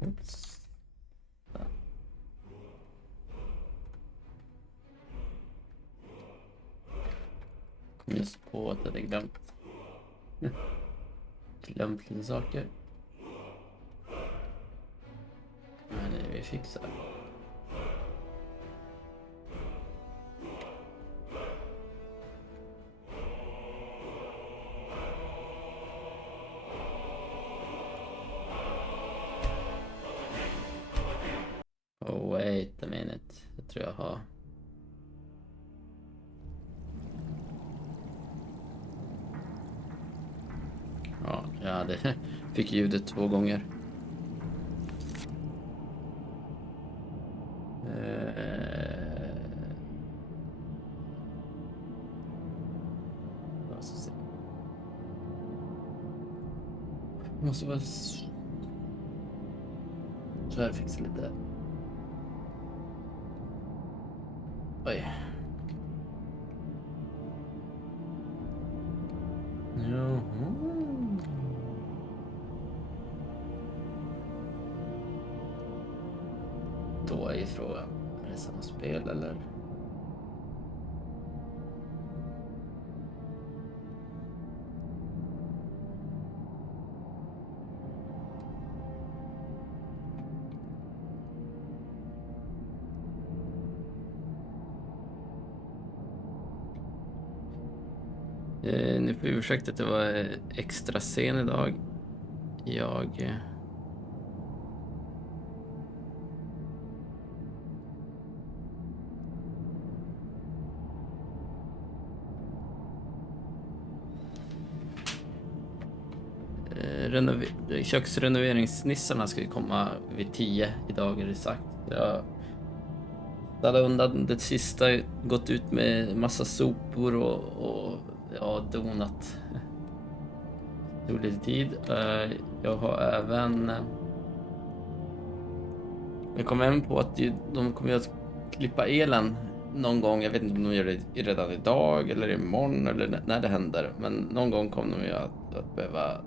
Oops. Just på att jag hade glömt lite saker. Men vi fixar. Oh, wait a minute. Jag tror jag har... Ja, jag hade... fick ljudet 2 gånger. Måste vara... Så här fixa lite... Oj. Jaha. Då är ju frågan, är det samma spel eller? Nu får vi ursäkta att det var extra sen idag. Jag... köksrenoveringsnissarna ska ju komma vid 10 idag, är det sagt. Jag ställde undan det sista, gått ut med massa sopor och ja, donat. Det tog lite tid. Jag har även... Jag kom även på att de kommer att klippa elen någon gång. Jag vet inte om de gör det redan idag eller imorgon eller när det händer. Men någon gång kommer de ju att behöva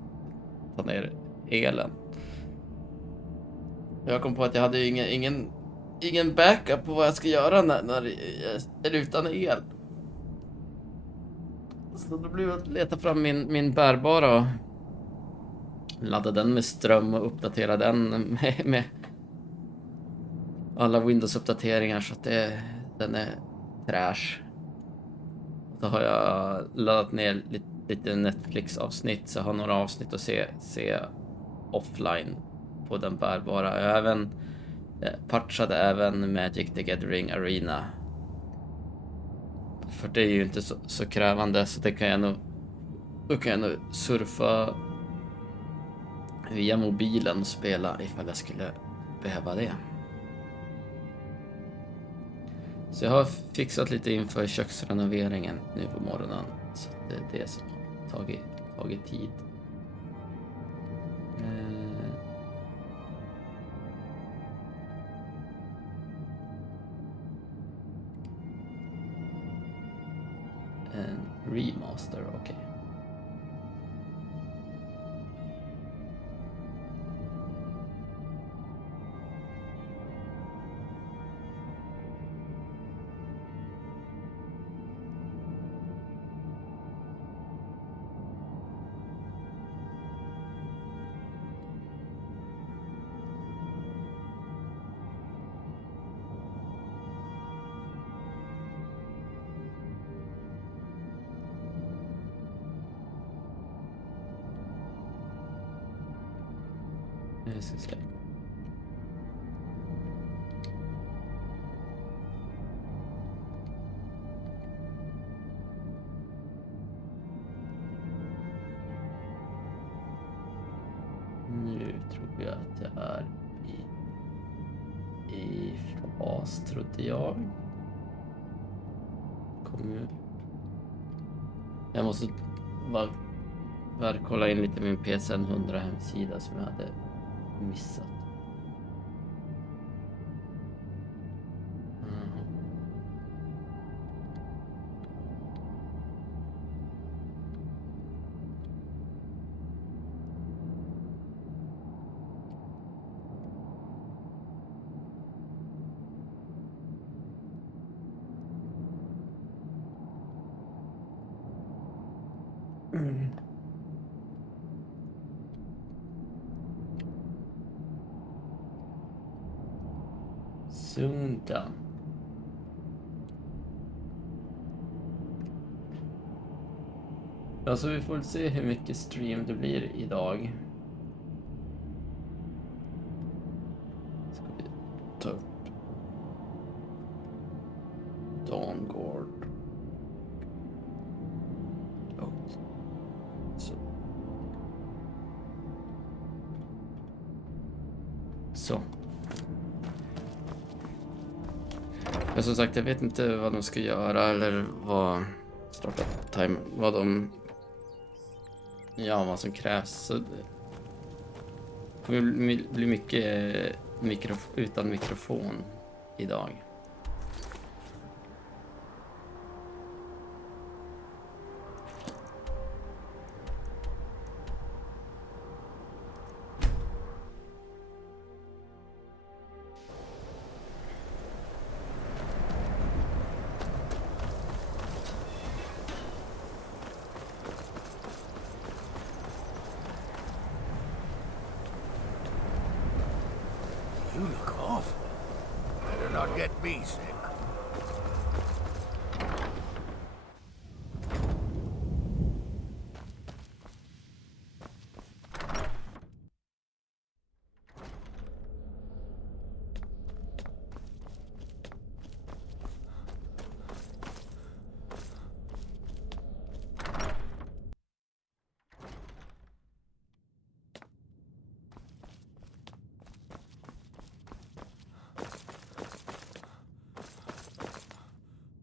ta ner elen. Jag kom på att jag hade ingen backup på vad jag ska göra när jag är utan el. Så då blir det att leta fram min bärbara och ladda den med ström och uppdatera den med alla Windows-uppdateringar så att den är trash. Så har jag laddat ner lite Netflix-avsnitt, så jag har några avsnitt att se offline på den bärbara. Jag patchade även Magic the Gathering Arena. För det är ju inte så krävande, så det kan jag nog surfa via mobilen och spela ifall jag skulle behöva det. Så jag har fixat lite inför köksrenoveringen nu på morgonen. Så det är det som har tagit tid. En remaster, okej. Jag ska se. Nu tror jag att jag är i fas, trodde jag. Jag måste bara kolla in lite min PS5 100 hemsida som jag hade missat. Soon done. Alltså vi får väl se hur mycket stream det blir idag. Ska vi ta upp Dawngård. Så. Men som sagt, jag vet inte vad de ska göra eller vad starta time, vad de, ja, vad som krävs. Så det kommer bli mycket utan mikrofon idag. You look awful. Better not get me sick.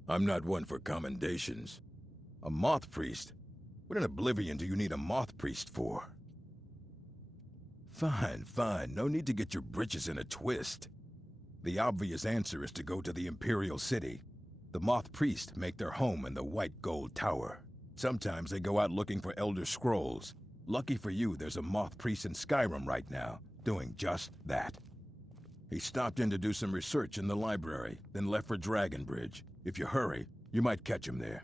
I'm not one for commendations. A moth priest? What in oblivion do you need a moth priest for? Fine, fine. No need to get your britches in a twist. The obvious answer is to go to the Imperial City. The moth priests make their home in the White Gold Tower. Sometimes they go out looking for Elder Scrolls. Lucky for you, there's a moth priest in Skyrim right now, doing just that. He stopped in to do some research in the library, then left for Dragonbridge. If you hurry, you might catch him there.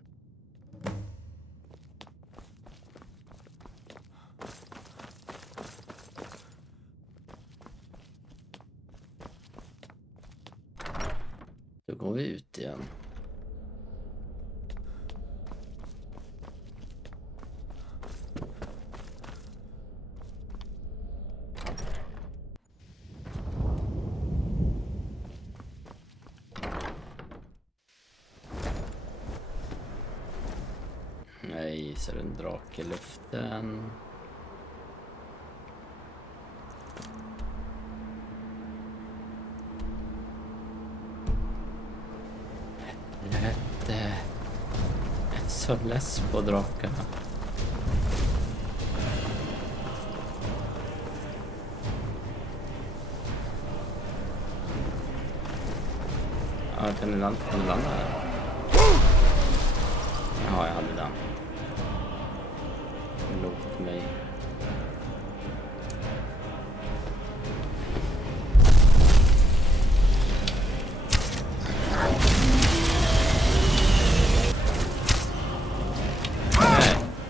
Då går vi ut igen. Nej, så är det en drake i luften. Jag är så less på drakarna. Ja, kan du landa här? Ja, jag hade den. Låt mig.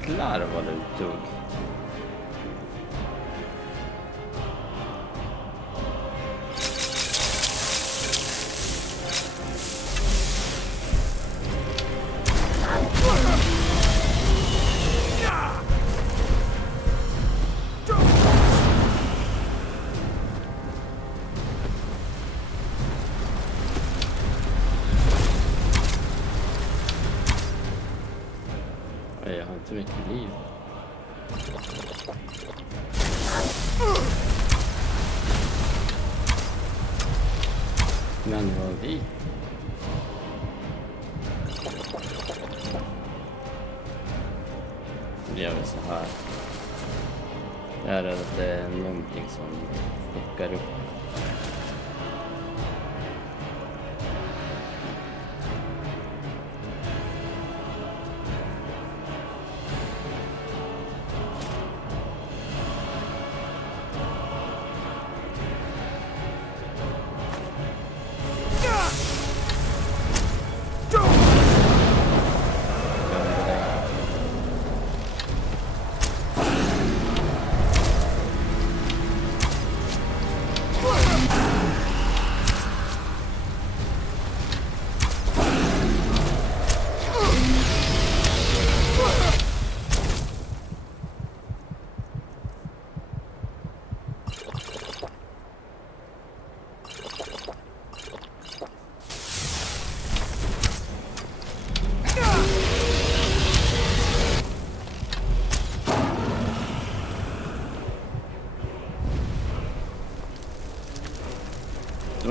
Jäklar vad du tog. Jag har inte mycket liv. Men vad vi? Det gör vi så här. Här är det någonting som fuckar upp.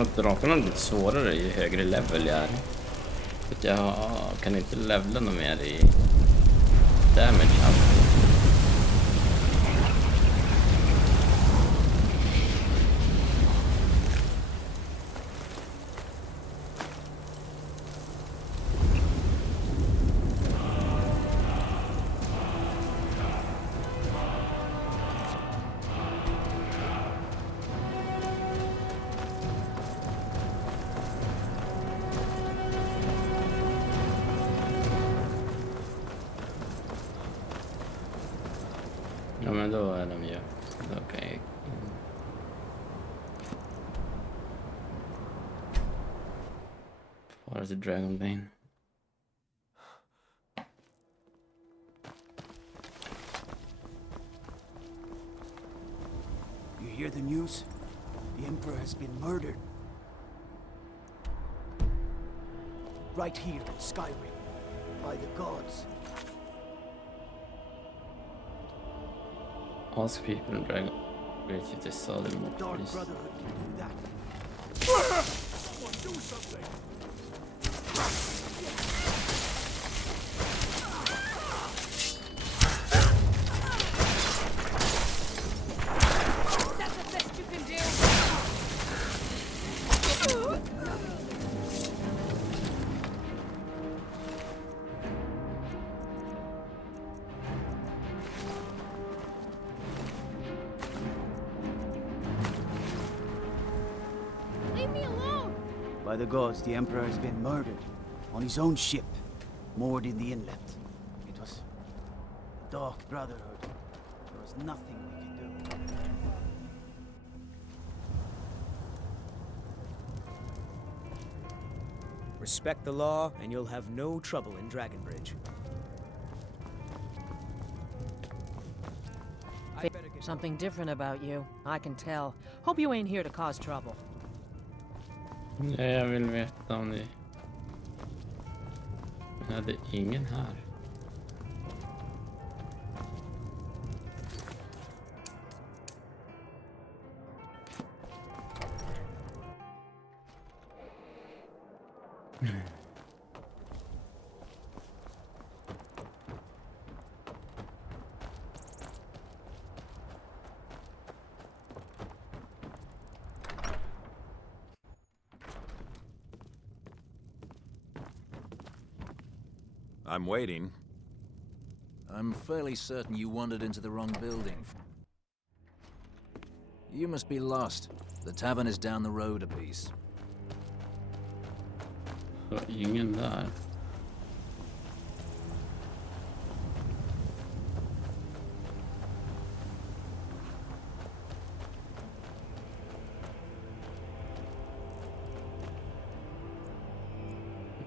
tror att drakarna är lite svårare ju högre level jag är. För att jag kan inte levela något mer i damage alls. Ja, men då är de ju... Okej. Var det Dragonbane? You hear the news? The Emperor has been murdered. Right here in Skyrim. By the gods. Ask people in Dragon Bridge if they saw them. The Dark Brotherhood can do that. Someone do something! That's the best you can do. Leave me alone. By the gods, the Emperor has been murdered. On his own ship. Moored in the inlet. It was the Dark Brotherhood. There was nothing we could do. Respect the law, and you'll have no trouble in Dragonbridge. I better get Something different about you. I can tell. Hope you ain't here to cause trouble. Nej, jag vill veta om ni... Nej, det är ingen här. I'm waiting. I'm fairly certain you wandered into the wrong building. You must be lost. The tavern is down the road a piece. Så ingen där.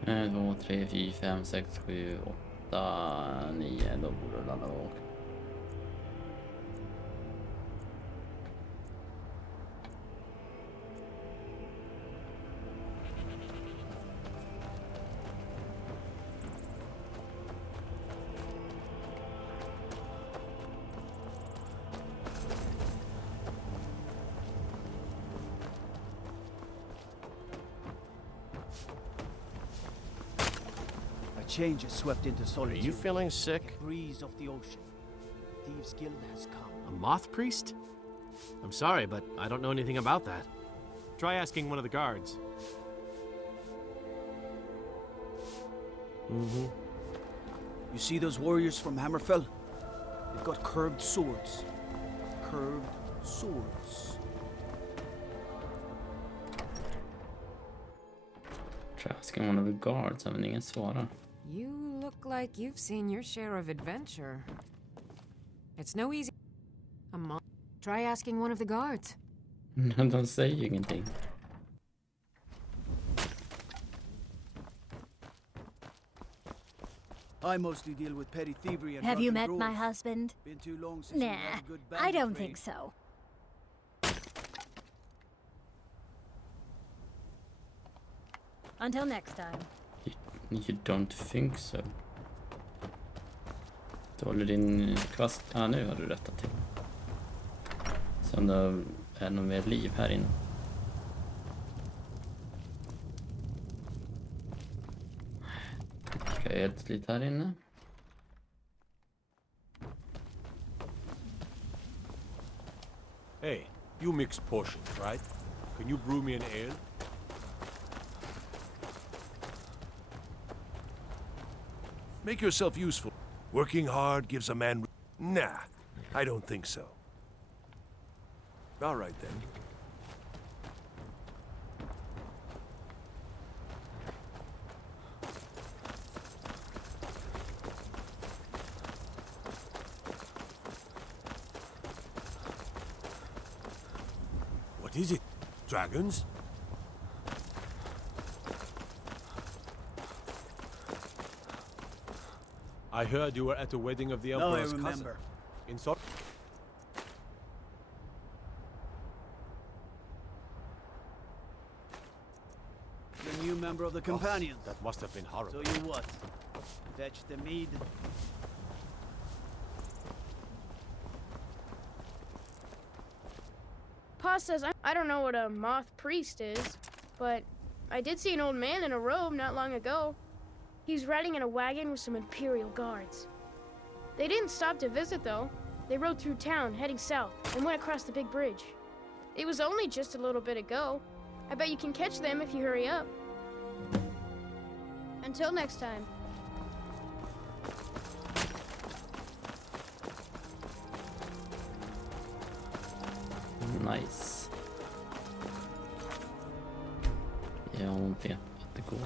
En, två, tre, fyra, fem, sex, sju, åtta, nio. Då borde det landa bak. Change has swept into Are solitude. you feeling sick? A breeze of the ocean. The Thieves' Guild has come. A moth priest? I'm sorry, but I don't know anything about that. Try asking one of the guards. Mm-hmm. You see those warriors from Hammerfell? They've got curved swords. Curved swords. Try asking one of the guards, men ingen svarar. You look like you've seen your share of adventure. It's no easy... Try asking one of the guards. De säger ju ingenting. I mostly deal with petty thievery and Have you met drunken my brawls. husband? Been too long since we Nah, had a good I bandit don't raid. think so. Until next time. You don't think so. Du håller din kvast... nu har du rättat till. Så om det är något mer liv här inne. Okej, ett lite här inne. Hey, you mix potions, right? Can you brew me an ale? Make yourself useful. Working hard gives a man... Nah, I don't think so. All right, then. What is it? Dragons? I heard you were at the wedding of the No, I Emperor's cousin. remember. In Sor- The new member of the companions. That must have been horrible. So you what? Fetch the mead. Pa says I don't know what a moth priest is, but I did see an old man in a robe not long ago. He was riding in a wagon with some Imperial guards. They didn't stop to visit, though. They rode through town, heading south, and went across the big bridge. It was only just a little bit ago. I bet you can catch them if you hurry up. Until next time. Nice. Jag vet att det går.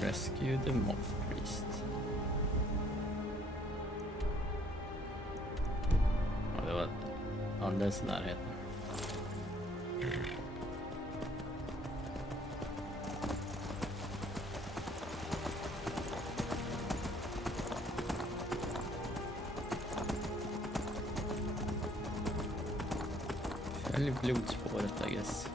Rescue the moth priest. Ja, det var alldeles i närheten. Följ blodspåret, I guess.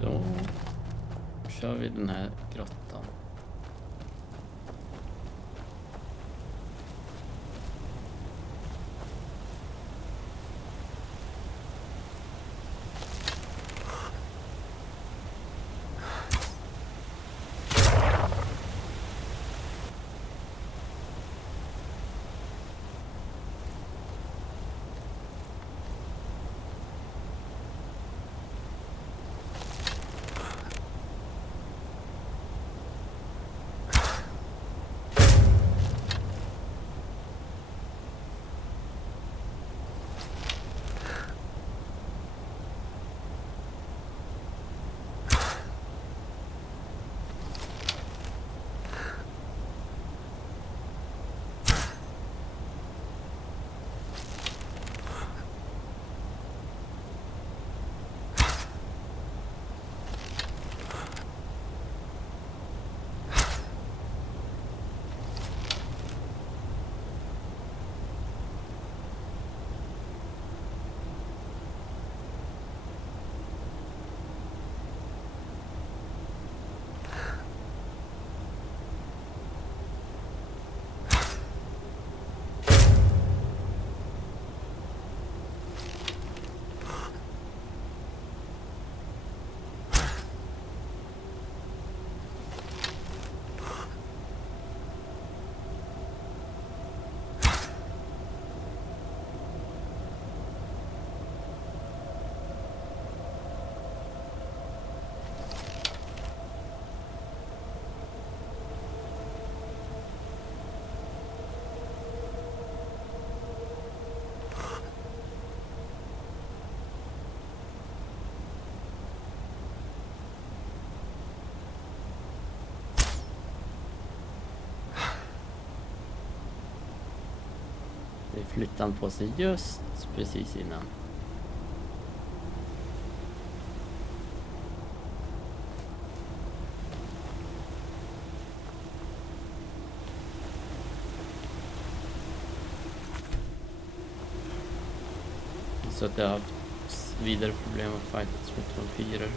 Då kör vi den här grottan. Det flyttade han på sig just precis innan. Så att jag har haft vidare problem att fightas mot vampyrer.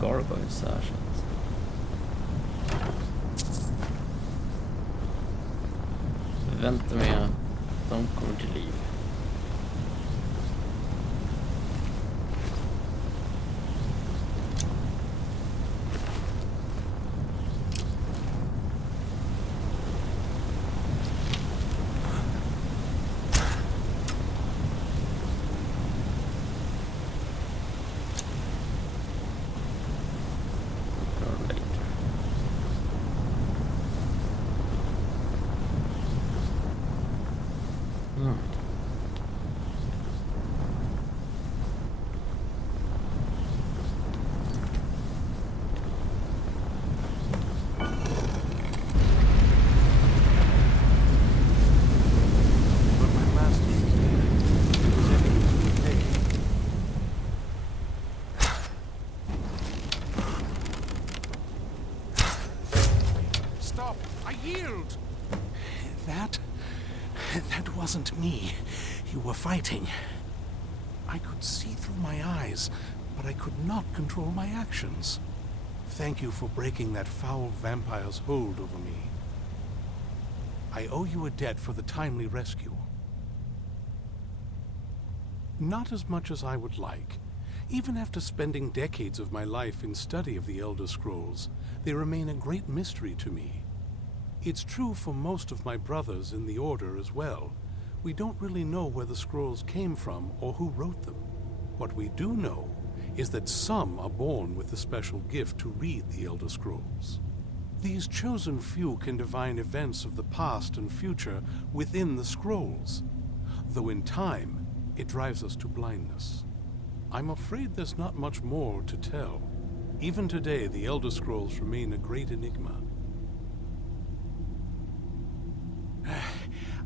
Gargoyles här så att... Vänta med att de kommer till liv. That wasn't me. You were fighting. I could see through my eyes, but I could not control my actions. Thank you for breaking that foul vampire's hold over me. I owe you a debt for the timely rescue. Not as much as I would like. Even after spending decades of my life in study of the Elder Scrolls, they remain a great mystery to me. It's true for most of my brothers in the Order as well. We don't really know where the scrolls came from or who wrote them. What we do know is that some are born with the special gift to read the Elder Scrolls. These chosen few can divine events of the past and future within the scrolls, though in time it drives us to blindness. I'm afraid there's not much more to tell. Even today, the Elder Scrolls remain a great enigma.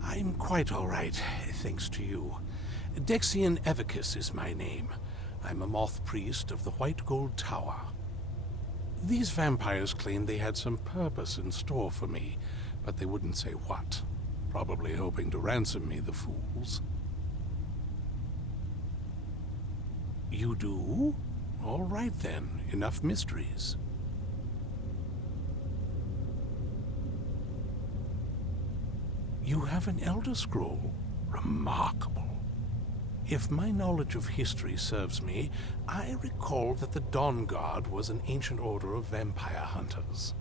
I'm quite all right, thanks to you. Dexian Evicus is my name. I'm a moth priest of the White Gold Tower. These vampires claimed they had some purpose in store for me, but they wouldn't say what. Probably hoping to ransom me, the fools. You do? All right then, enough mysteries. You have an Elder Scroll? Remarkable. If my knowledge of history serves me, I recall that the Dawn Guard was an ancient order of vampire hunters.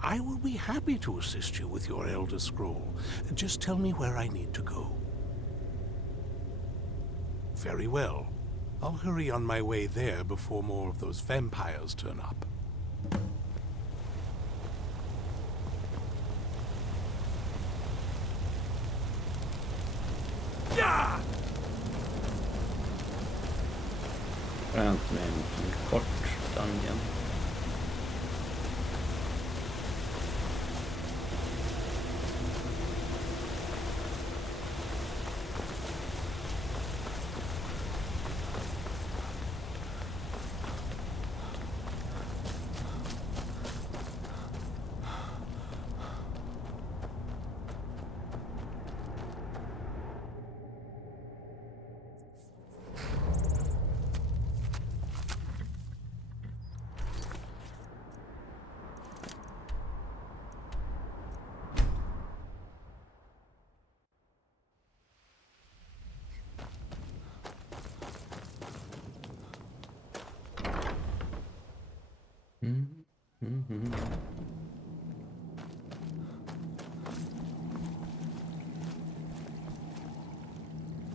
I will be happy to assist you with your Elder Scroll. Just tell me where I need to go. Very well. I'll hurry on my way there before more of those vampires turn up. Skönt med en kort dungeon.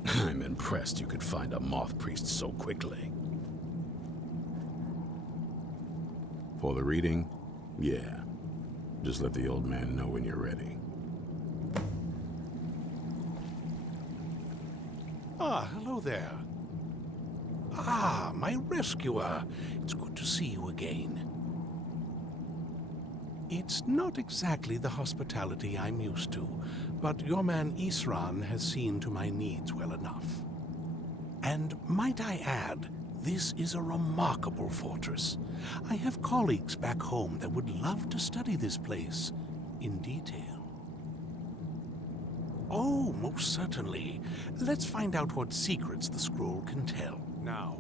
I'm impressed you could find a moth priest so quickly. For the reading? Yeah. Just let the old man know when you're ready. Ah, hello there. Ah, my rescuer. It's good to see you again. It's not exactly the hospitality I'm used to, but your man Isran has seen to my needs well enough. And might I add, this is a remarkable fortress. I have colleagues back home that would love to study this place in detail. Oh, most certainly. Let's find out what secrets the scroll can tell. Now,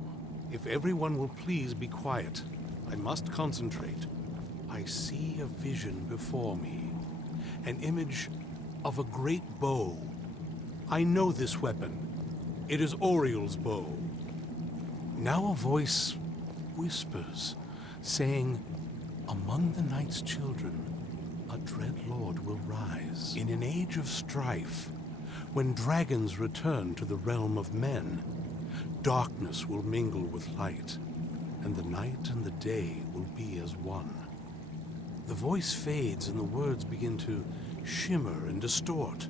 if everyone will please be quiet, I must concentrate. I see a vision before me, an image of a great bow. I know this weapon. It is Oriel's bow. Now a voice whispers, saying, among the night's children, a dread lord will rise. In an age of strife, when dragons return to the realm of men, darkness will mingle with light, and the night and the day will be as one. The voice fades and the words begin to shimmer and distort.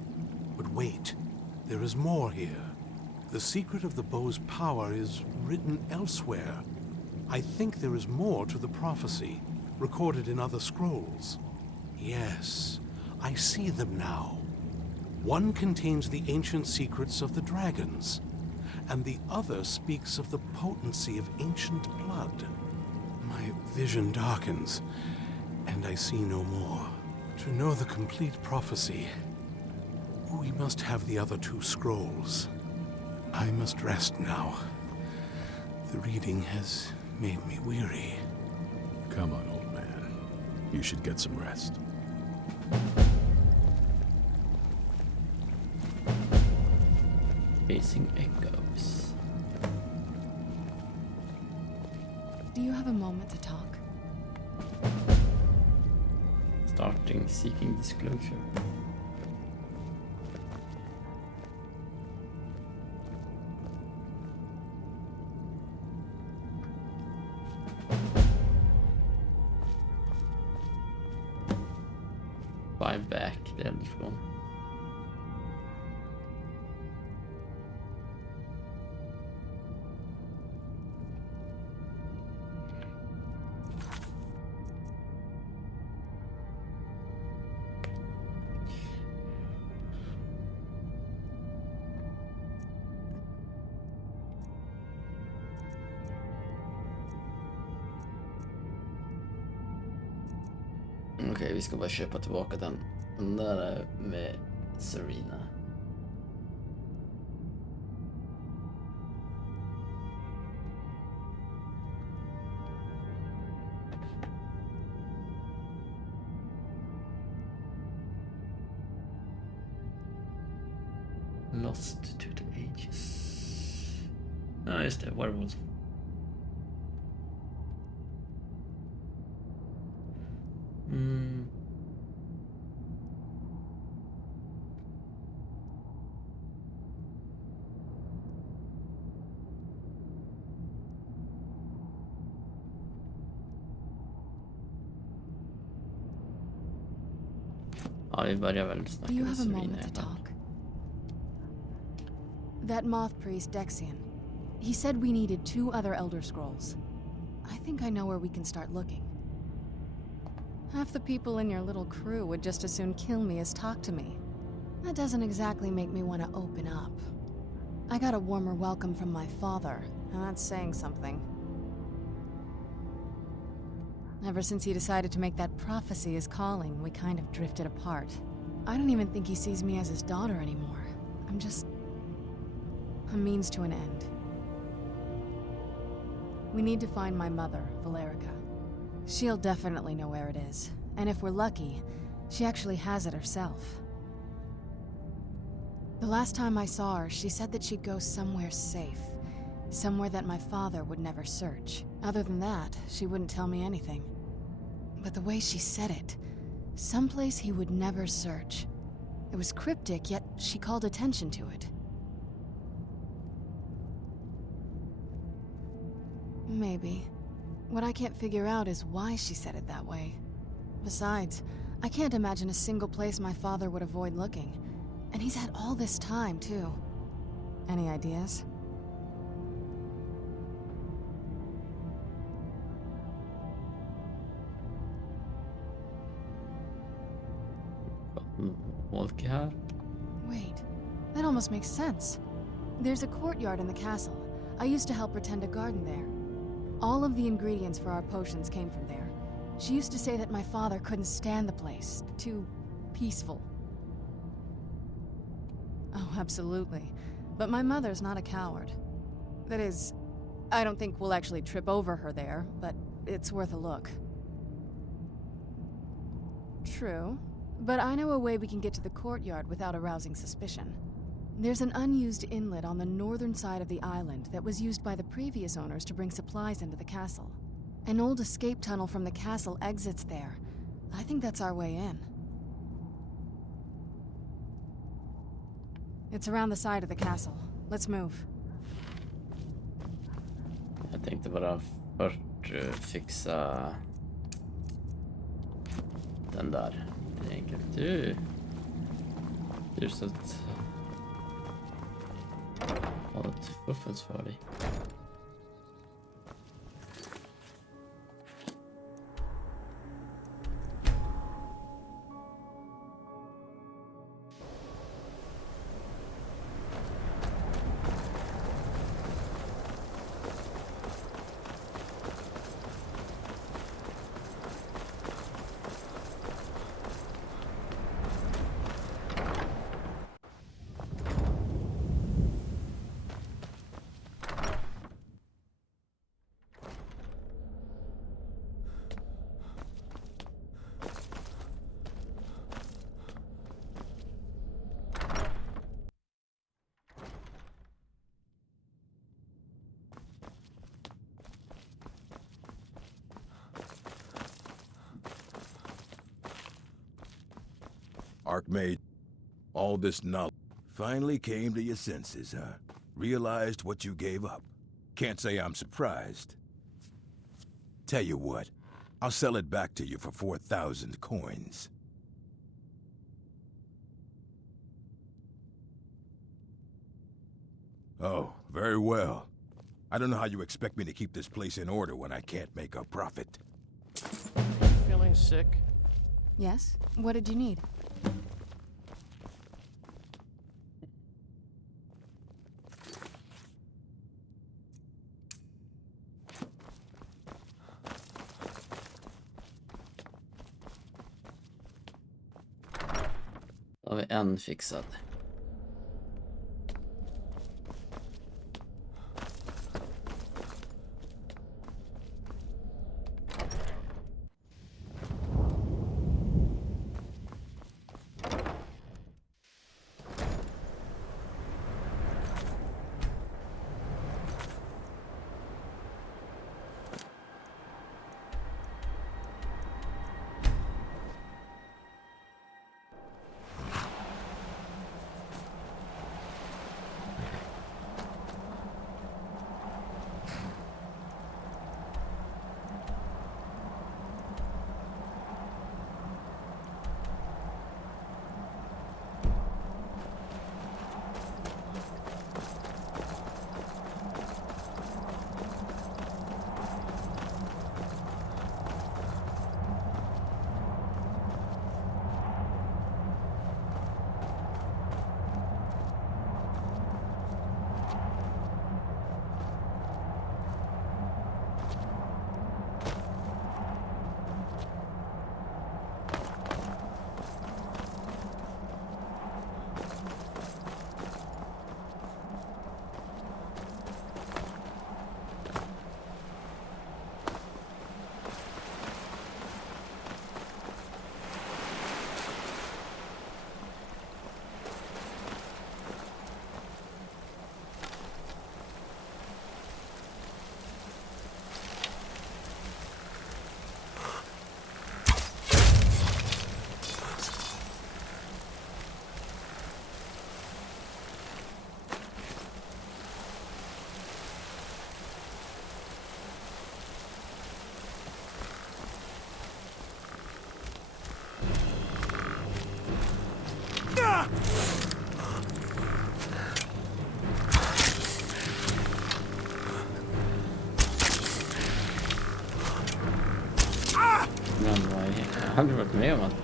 But wait, there is more here. The secret of the bow's power is written elsewhere. I think there is more to the prophecy, recorded in other scrolls. Yes, I see them now. One contains the ancient secrets of the dragons, and the other speaks of the potency of ancient blood. My vision darkens, and I see no more. To know the complete prophecy, we must have the other two scrolls. I must rest now. The reading has made me weary. Come on, old man. You should get some rest. Facing echoes. Do you have a moment to talk? Starting seeking disclosure. Five back därifrån. Okej, vi ska bara köpa tillbaka den där med Serena. Lost to the ages. Ja, just det, Werewolf. Ja, vi börjar väl Do snacka you med have a Serena moment to i alla fall. talk? That moth priest, Dexian. He said we needed 2 other Elder Scrolls. I think I know where we can start looking. Half the people in your little crew would just as soon kill me as talk to me. That doesn't exactly make me want to open up. I got a warmer welcome from my father, and that's saying something. Ever since he decided to make that prophecy his calling, we kind of drifted apart. I don't even think he sees me as his daughter anymore. I'm just a means to an end. We need to find my mother, Valerica. She'll definitely know where it is, and if we're lucky, she actually has it herself. The last time I saw her, she said that she'd go somewhere safe. Somewhere that my father would never search. Other than that, she wouldn't tell me anything. But the way she said it, someplace he would never search. It was cryptic, yet she called attention to it. Maybe. What I can't figure out is why she said it that way. Besides, I can't imagine a single place my father would avoid looking. And he's had all this time, too. Any ideas? Walk här. Wait, that almost makes sense. There's a courtyard in the castle. I used to help her tend a garden there. All of the ingredients for our potions came from there. She used to say that my father couldn't stand the place. Too peaceful. Oh, absolutely. But my mother's not a coward. That is, I don't think we'll actually trip over her there, but it's worth a look. True. But I know a way we can get to the courtyard without arousing suspicion. There's an unused inlet on the northern side of the island that was used by the previous owners to bring supplies into the castle. An old escape tunnel from the castle exits there. I think that's our way in. It's around the side of the castle. Let's move. Jag tänkte bara först fixa den där. Det är enkelt. Du så att ha ett fuffens för dig. Archmage, all this knowledge finally came to your senses, huh? Realized what you gave up. Can't say I'm surprised. Tell you what, I'll sell it back to you for 4,000 coins. Oh, very well. I don't know how you expect me to keep this place in order when I can't make a profit. Feeling sick? Yes? What did you need? Då har vi en fixad. Men vad jag har aldrig varit med om att...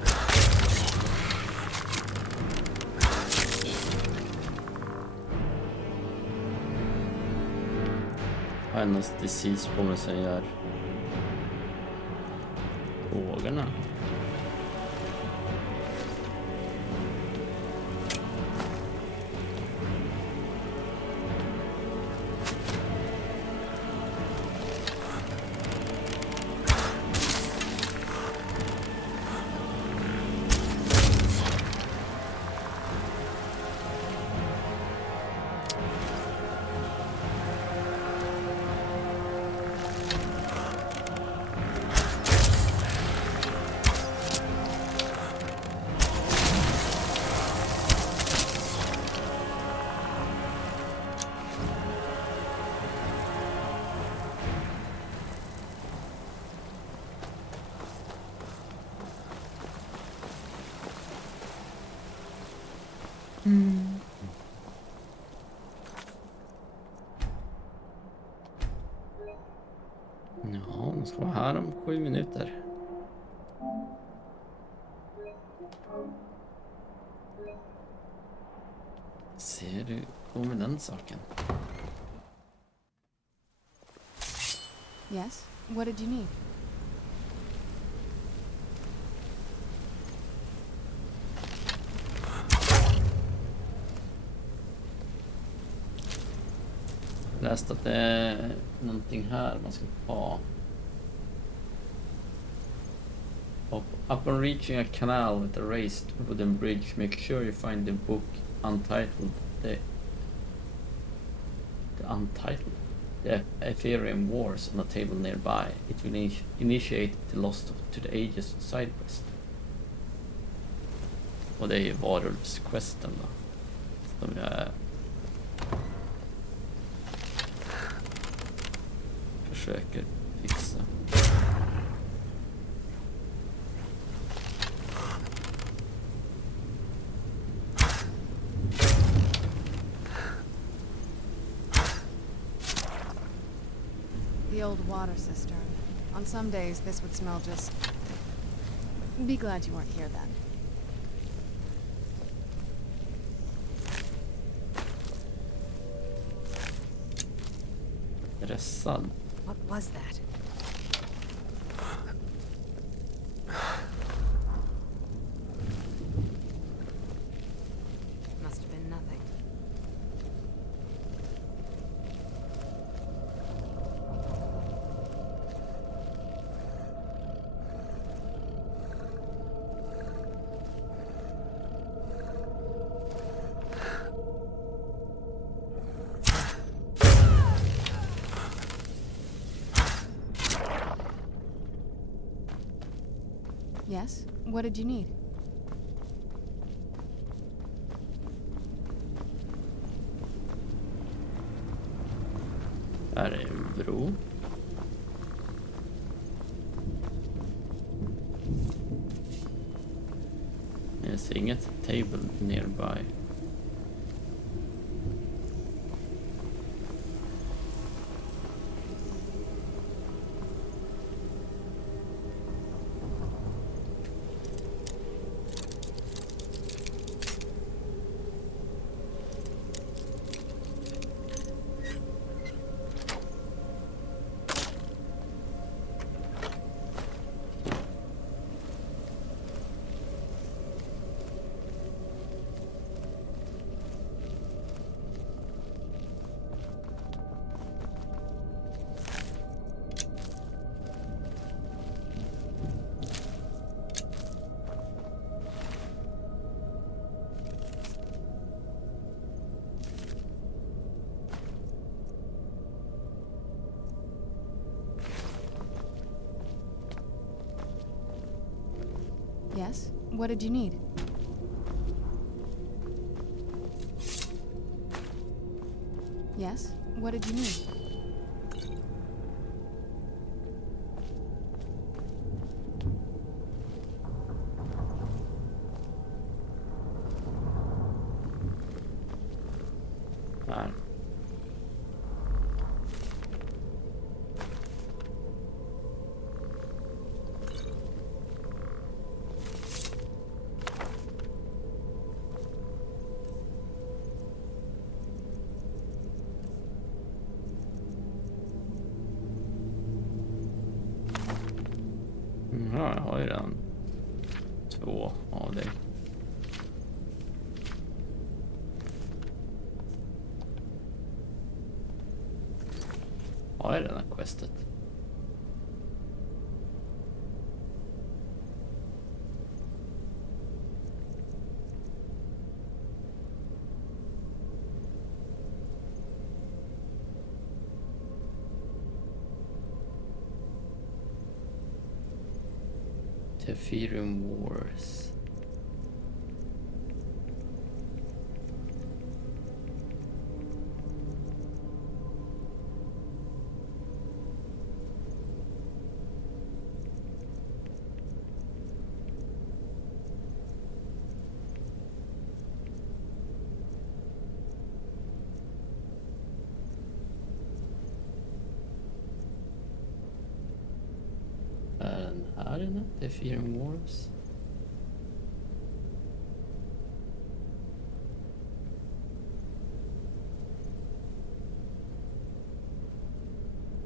Har jag någon disease på mig som gör frågorna? Ja, nu ska vara här om 7 minuter. Ser du om den saken? Yes? What did you need? Jag läste att det är någonting här man ska ha. Upon reaching a canal with a raised wooden bridge, make sure you find the book untitled The Ethereum Wars on a table nearby. It will initiate the Lost to the Ages side quest. Och det är ju varulvsquesten då. Som jag försöker fixa. The old water cistern. On some days, this would smell just... Be glad you weren't here then. Stressad. What was that? Must have been nothing. Yes? What did you need? Här är en bro. Jag ser inget table nearby. Yes? What did you need? Yes? What did you need? Har jag redan questet? Skyrim Wars. Den här inne, det är Skyrim Wars.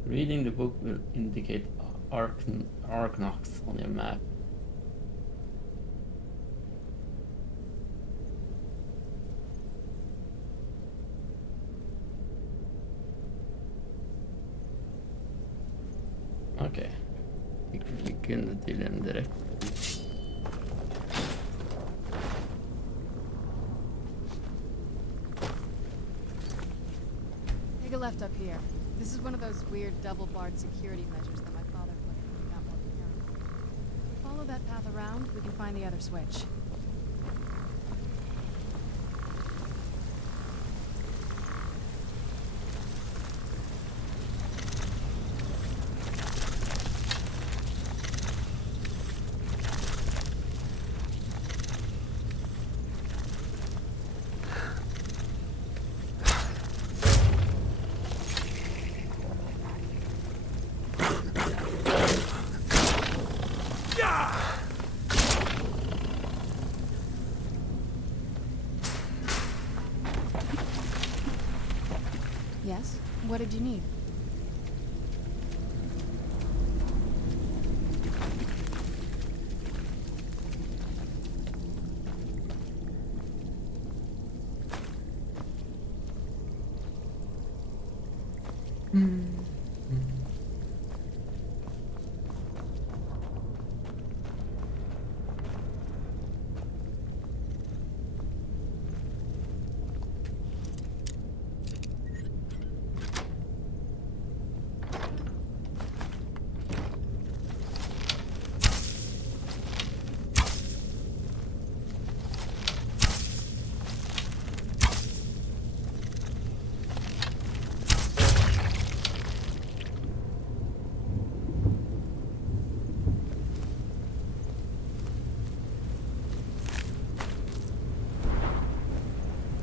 Reading the book will indicate Arknox on your map. Okej. Vi kunde tydligen direkt. Take a left up here. This is one of those weird double-barred security measures that my father put in when we got more paranoid. Follow that path around, we can find the other switch. Yes? What did you need?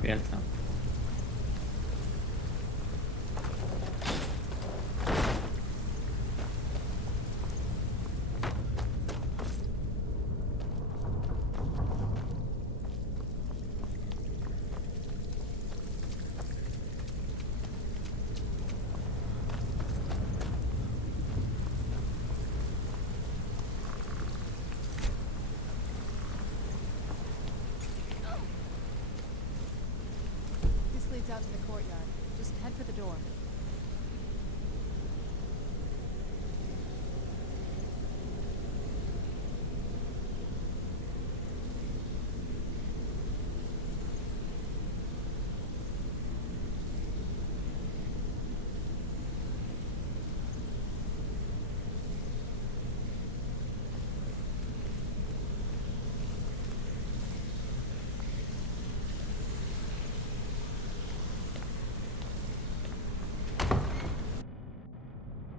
Egentligen. This leads out to the courtyard. Just head for the door.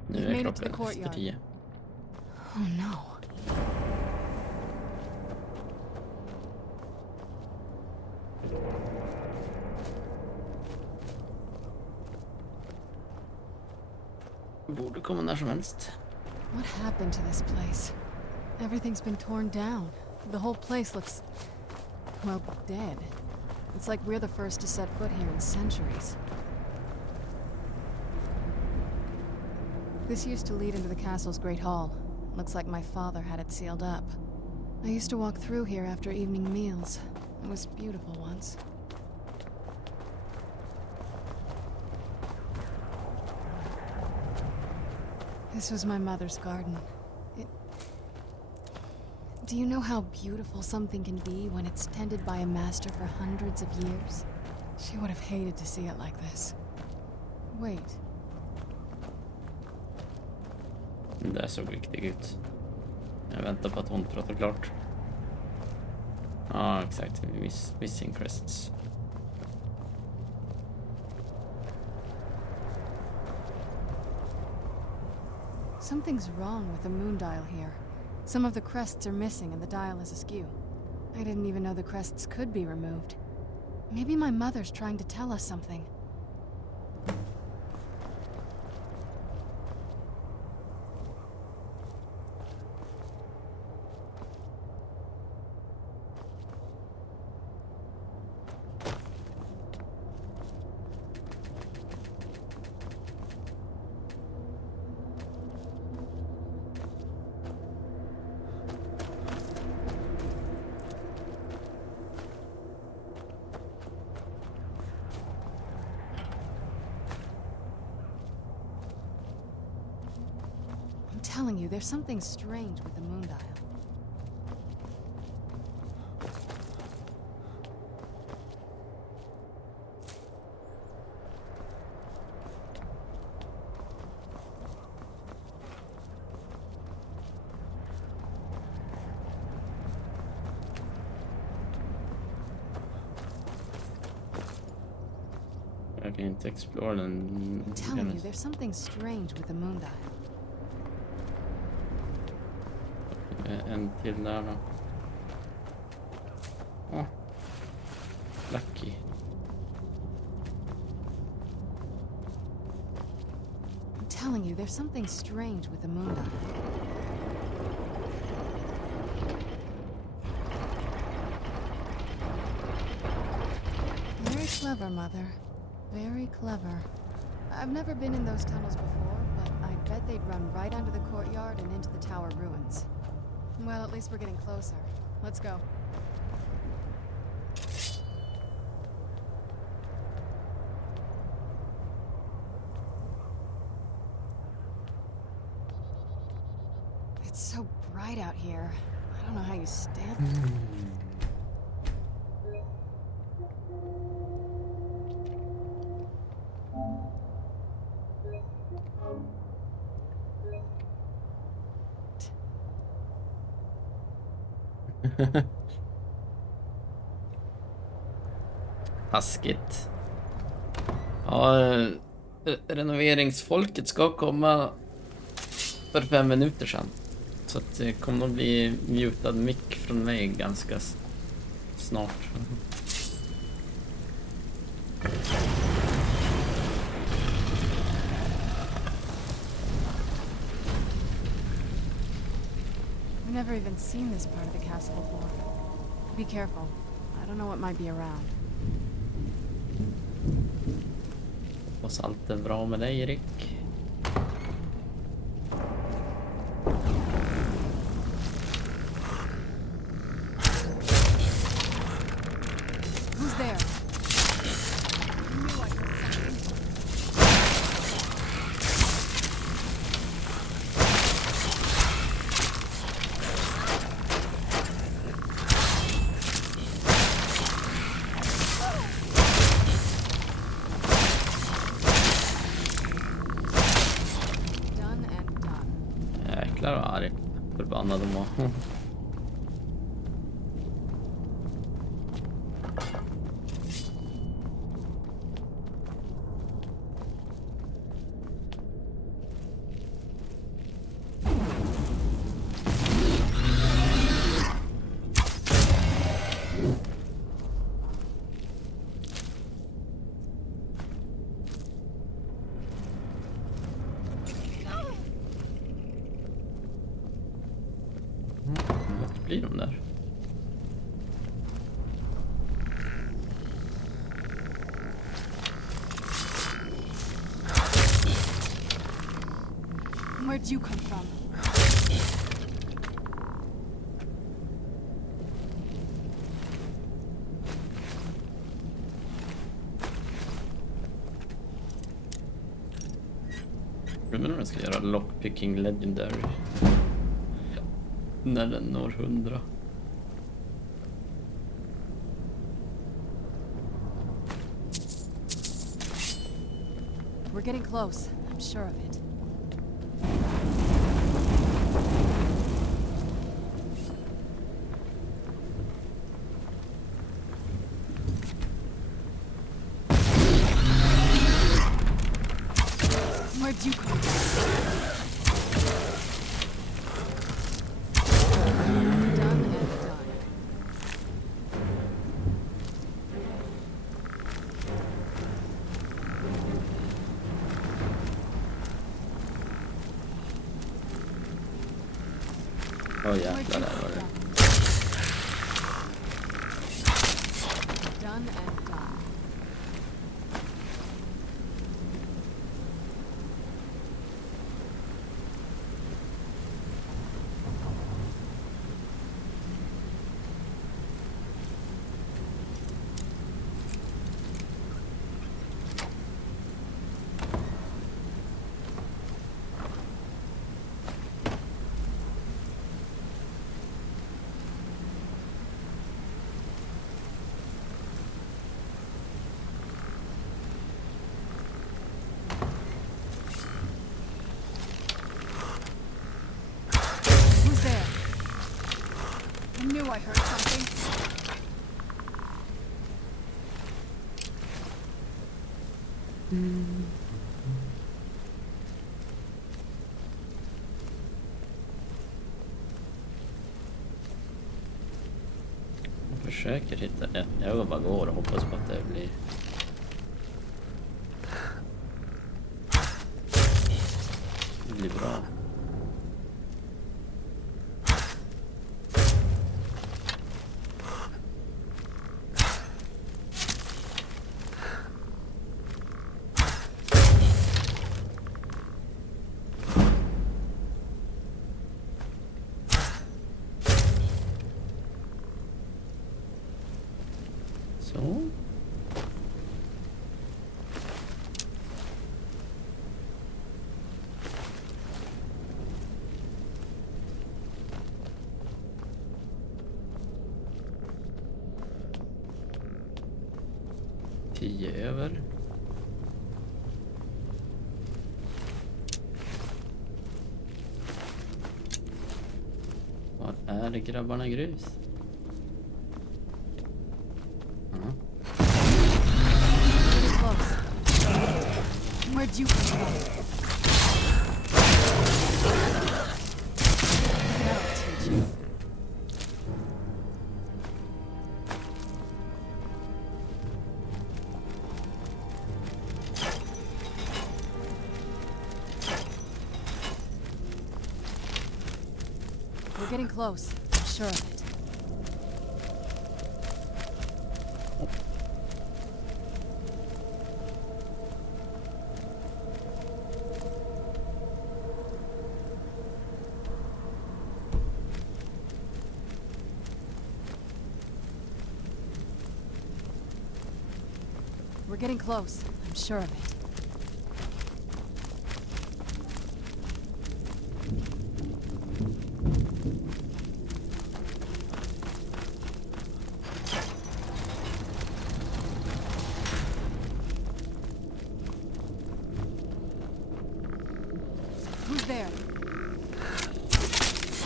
Nu är klockan efter 10. Oh no. Borde komma när som helst. What happened to this place? Everything's been torn down. The whole place looks, well, dead. It's like we're the first to set foot here in centuries. This used to lead into the castle's great hall. Looks like my father had it sealed up. I used to walk through here after evening meals. It was beautiful once. This was my mother's garden. Do you know how beautiful something can be when it's tended by a master for hundreds of years? She would have hated to see it like this. Wait. Det såg riktigt ut. Jag väntar på att hon pratar klart. Ja, exakt. Missing crests. Something's wrong with the moon dial here. Some of the crests are missing and the dial is askew. I didn't even know the crests could be removed. Maybe my mother's trying to tell us something. I'm telling you, there's something strange with the moon dial. Jag kan inte explora den. I'm telling you, there's something strange with the moon dial. En till där då. Åh. Lucky. I'm telling you, there's something strange with the moon dial. Very clever, Mother. Very clever. I've never been in those tunnels before, but I bet they'd run right under the courtyard and into the tower ruins. Well, at least we're getting closer. Let's go. It's so bright out here. I don't know how you stand. Taskigt. Ja, renoveringsfolket ska komma för 5 minuter sedan. Så att det kommer att bli mutad mick från mig ganska snart. I've never even seen this part of the castle before. Be careful. I don't know what might be around. Hoppas allt är bra med dig, Erik. Who's there? Jäklar vad arg. Förbannad de var. Vad blir de där? Where'd you come from? Undrar om jag ska göra lockpicking legendary när den når 100. We're getting close. I'm sure of it. Where'd you come from? Done and done. Åh jävlar, där var det. Done and done. Who's there? I knew I heard something. Jag försöker hitta ett. Jag bara går och hoppas på att det blir... Det blir bra. Så. Tio över. Var är det grabbarna grus? Getting close. Where'd you come from? That'll teach you. We're getting close. I'm sure of it. We're getting close. I'm sure of it. Who's there?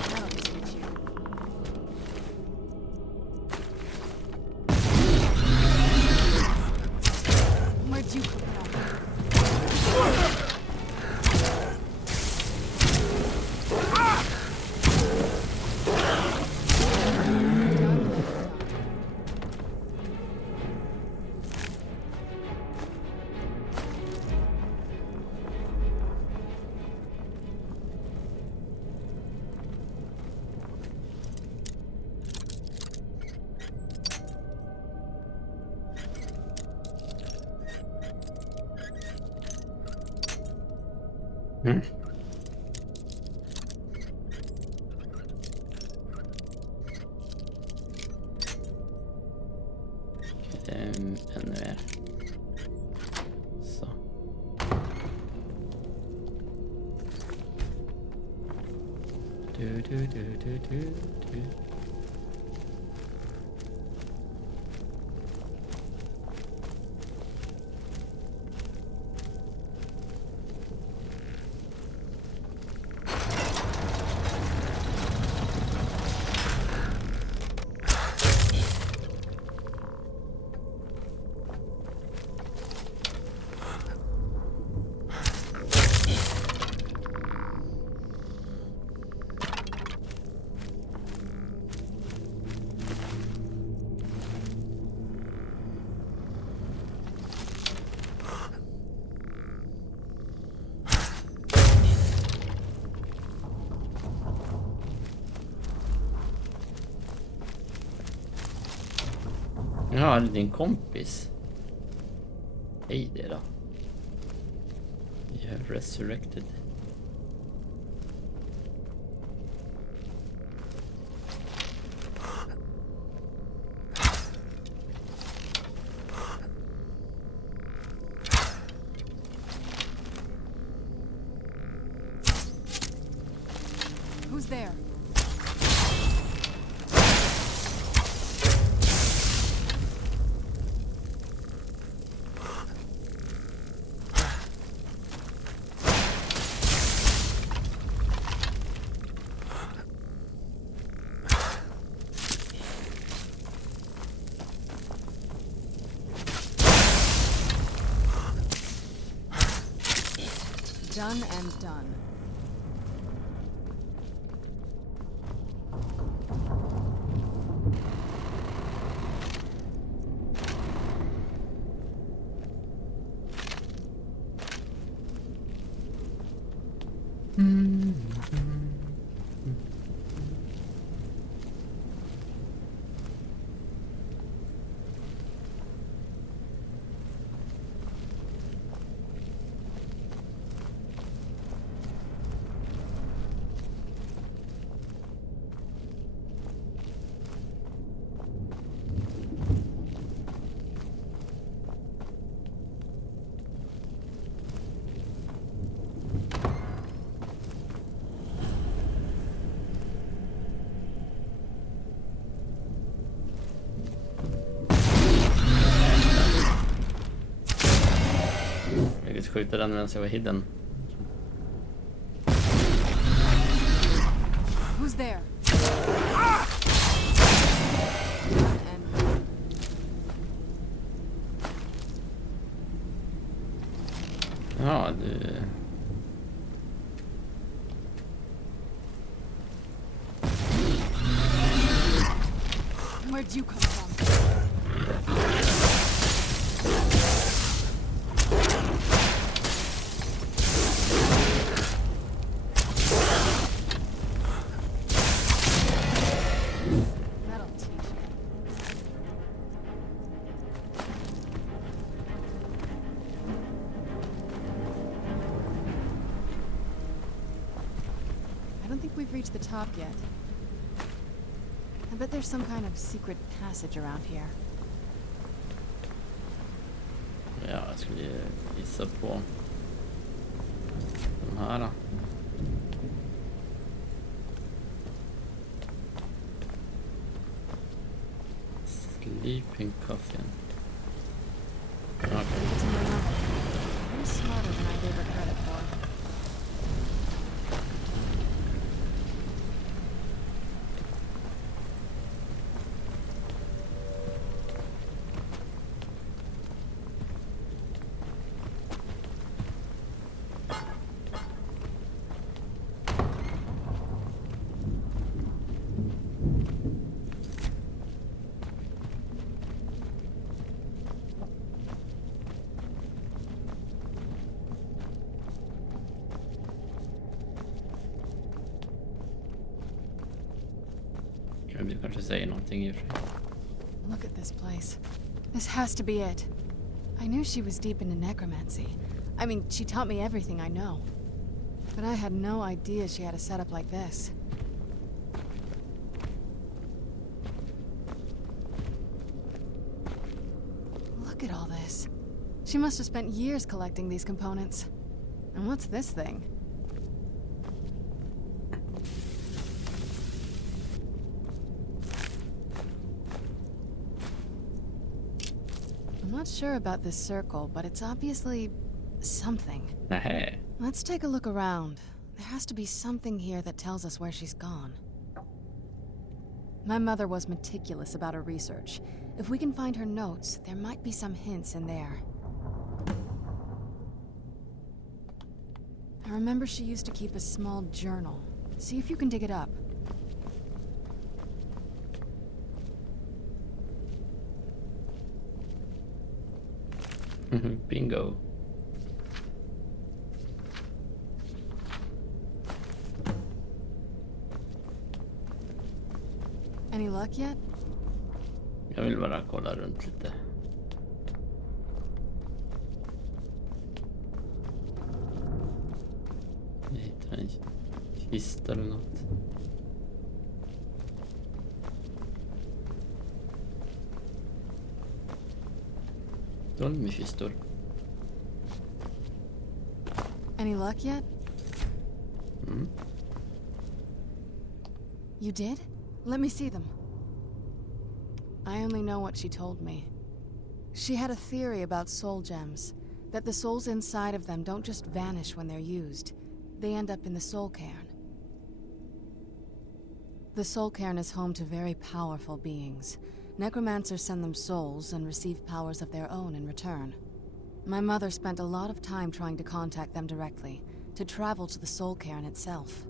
That'll teach you. Where'd you come from? Ännu mer. Så. Ja, det är din kompis. Hej det då. You have resurrected. Who's there? Done and done. Jag ska skjuta den medan jag var hidden. Who's there? Ja, du... Where'd you come from? We've reached the top yet. I bet there's some kind of secret passage around here. Ja, jag skulle gissa på de här då. Sleeping coffin. Okay. I'm smarter than I gave her credit for. Du kanske säger någonting i och för sig. Look at this place. This has to be it. I knew she was deep into necromancy. I mean, she taught me everything I know. But I had no idea she had a setup like this. Look at all this. She must have spent years collecting these components. And what's this thing? I'm not sure about this circle, but it's obviously something. Nähä. Let's take a look around. There has to be something here that tells us where she's gone. My mother was meticulous about her research. If we can find her notes, there might be some hints in there. I remember she used to keep a small journal. See if you can dig it up. Bingo. Any luck yet? Jag vill bara kolla runt lite. Jag hittar en kista eller något. Dåligt med kistor. Any luck yet? You did? Let me see them. I only know what she told me. She had a theory about soul gems, that the souls inside of them don't just vanish when they're used. They end up in the soul cairn. The soul cairn is home to very powerful beings. Necromancers send them souls and receive powers of their own in return. My mother spent a lot of time trying to contact them directly, to travel to the soul cairn itself.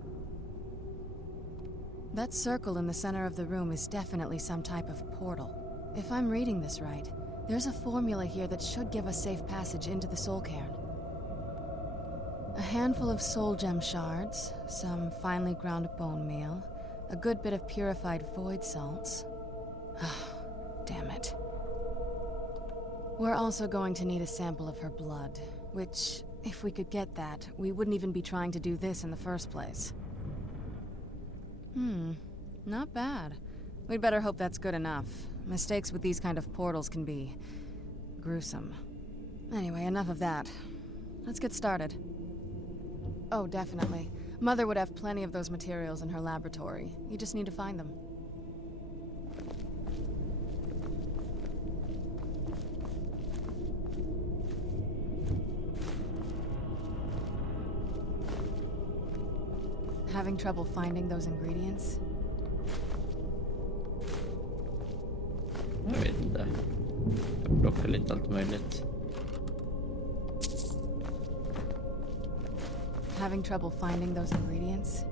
That circle in the center of the room is definitely some type of portal. If I'm reading this right, there's a formula here that should give us safe passage into the soul cairn. A handful of soul gem shards, some finely ground bone meal, a good bit of purified void salts. Damn it. We're also going to need a sample of her blood, which, if we could get that, we wouldn't even be trying to do this in the first place. Not bad. We'd better hope that's good enough. Mistakes with these kind of portals can be gruesome. Anyway, enough of that. Let's get started. Oh, definitely. Mother would have plenty of those materials in her laboratory. You just need to find them. Having trouble finding those ingredients? Jag vet inte. Jag plockar lite allt möjligt. Having trouble finding those ingredients?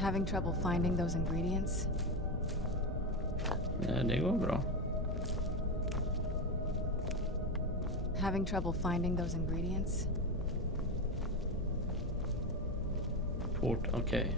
Having trouble finding those ingredients? Ja, det går bra. Having trouble finding those ingredients? Port, okay.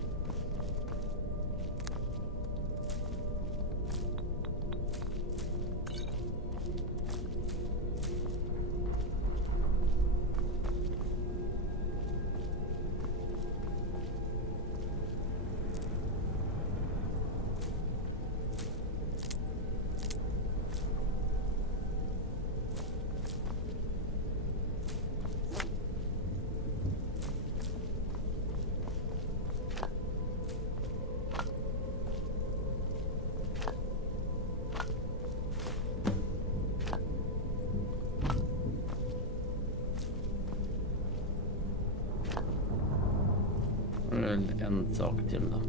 En sak till då.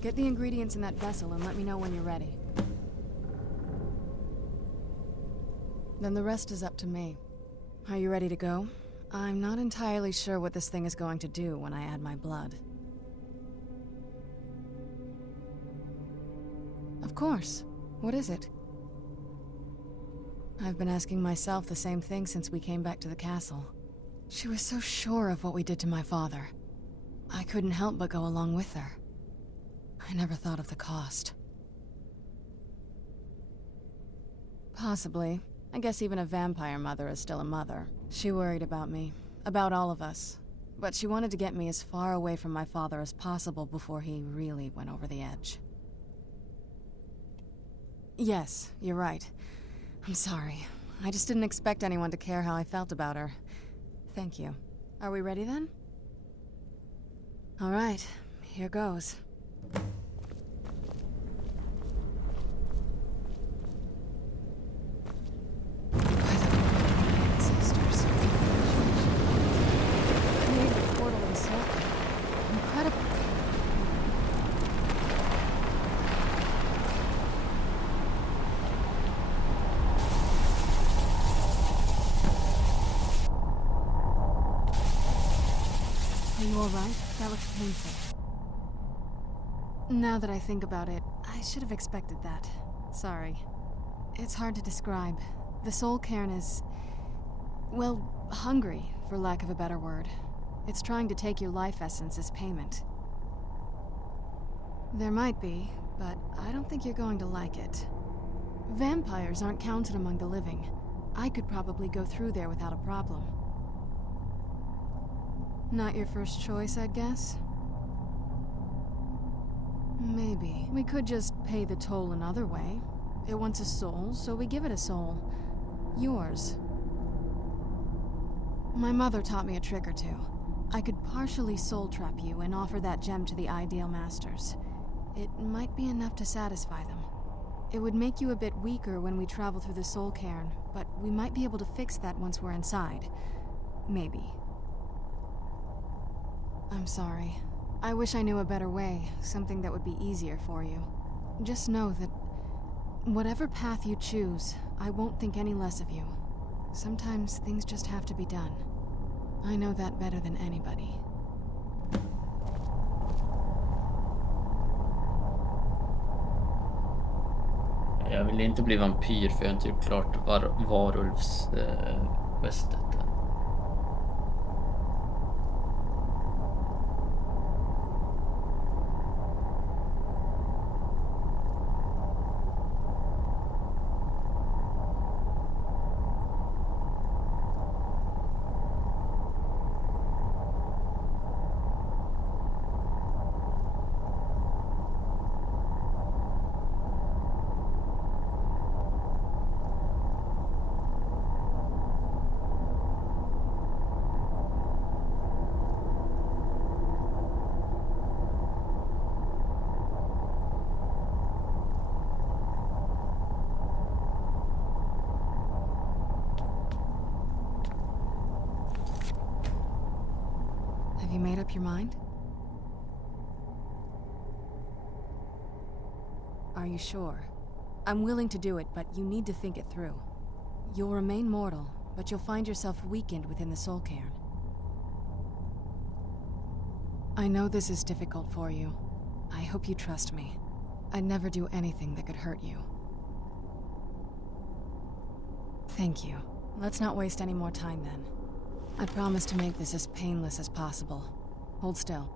Get the ingredients in that vessel and let me know when you're ready. Then the rest is up to me. Are you ready to go? I'm not entirely sure what this thing is going to do when I add my blood. Of course. What is it? I've been asking myself the same thing since we came back to the castle. She was so sure of what we did to my father. I couldn't help but go along with her. I I never thought of the cost. Possibly. I guess even a vampire mother is still a mother. She worried about me, about all of us. But she wanted to get me as far away from my father as possible before he really went over the edge. Yes, you're right. I'm sorry. I just didn't expect anyone to care how I felt about her. Thank you. Are we ready then? All right, here goes. Ancestors. Created a portal in Soul. Incredible. Are you alright? That looks painful. Now that I think about it, I should have expected that. Sorry. It's hard to describe. The soul cairn is... well, hungry, for lack of a better word. It's trying to take your life essence as payment. There might be, but I don't think you're going to like it. Vampires aren't counted among the living. I could probably go through there without a problem. Not your first choice, I'd guess? Maybe. We could just pay the toll another way. It wants a soul, so we give it a soul. Yours. My mother taught me a trick or two. I could partially soul trap you and offer that gem to the Ideal Masters. It might be enough to satisfy them. It would make you a bit weaker when we travel through the soul cairn, but we might be able to fix that once we're inside. Maybe. I'm sorry. I wish I knew a better way, something that would be easier for you. Just know that whatever path you choose, I won't think any less of you. Sometimes things just have to be done. I know that better than anybody. Jag vill inte bli vampyr för jag har inte gjort klart varulvs questet. Have you made up your mind? Are you sure? I'm willing to do it, but you need to think it through. You'll remain mortal, but you'll find yourself weakened within the soul cairn. I know this is difficult for you. I hope you trust me. I'd never do anything that could hurt you. Thank you. Let's not waste any more time then. I promise to make this as painless as possible. Hold still.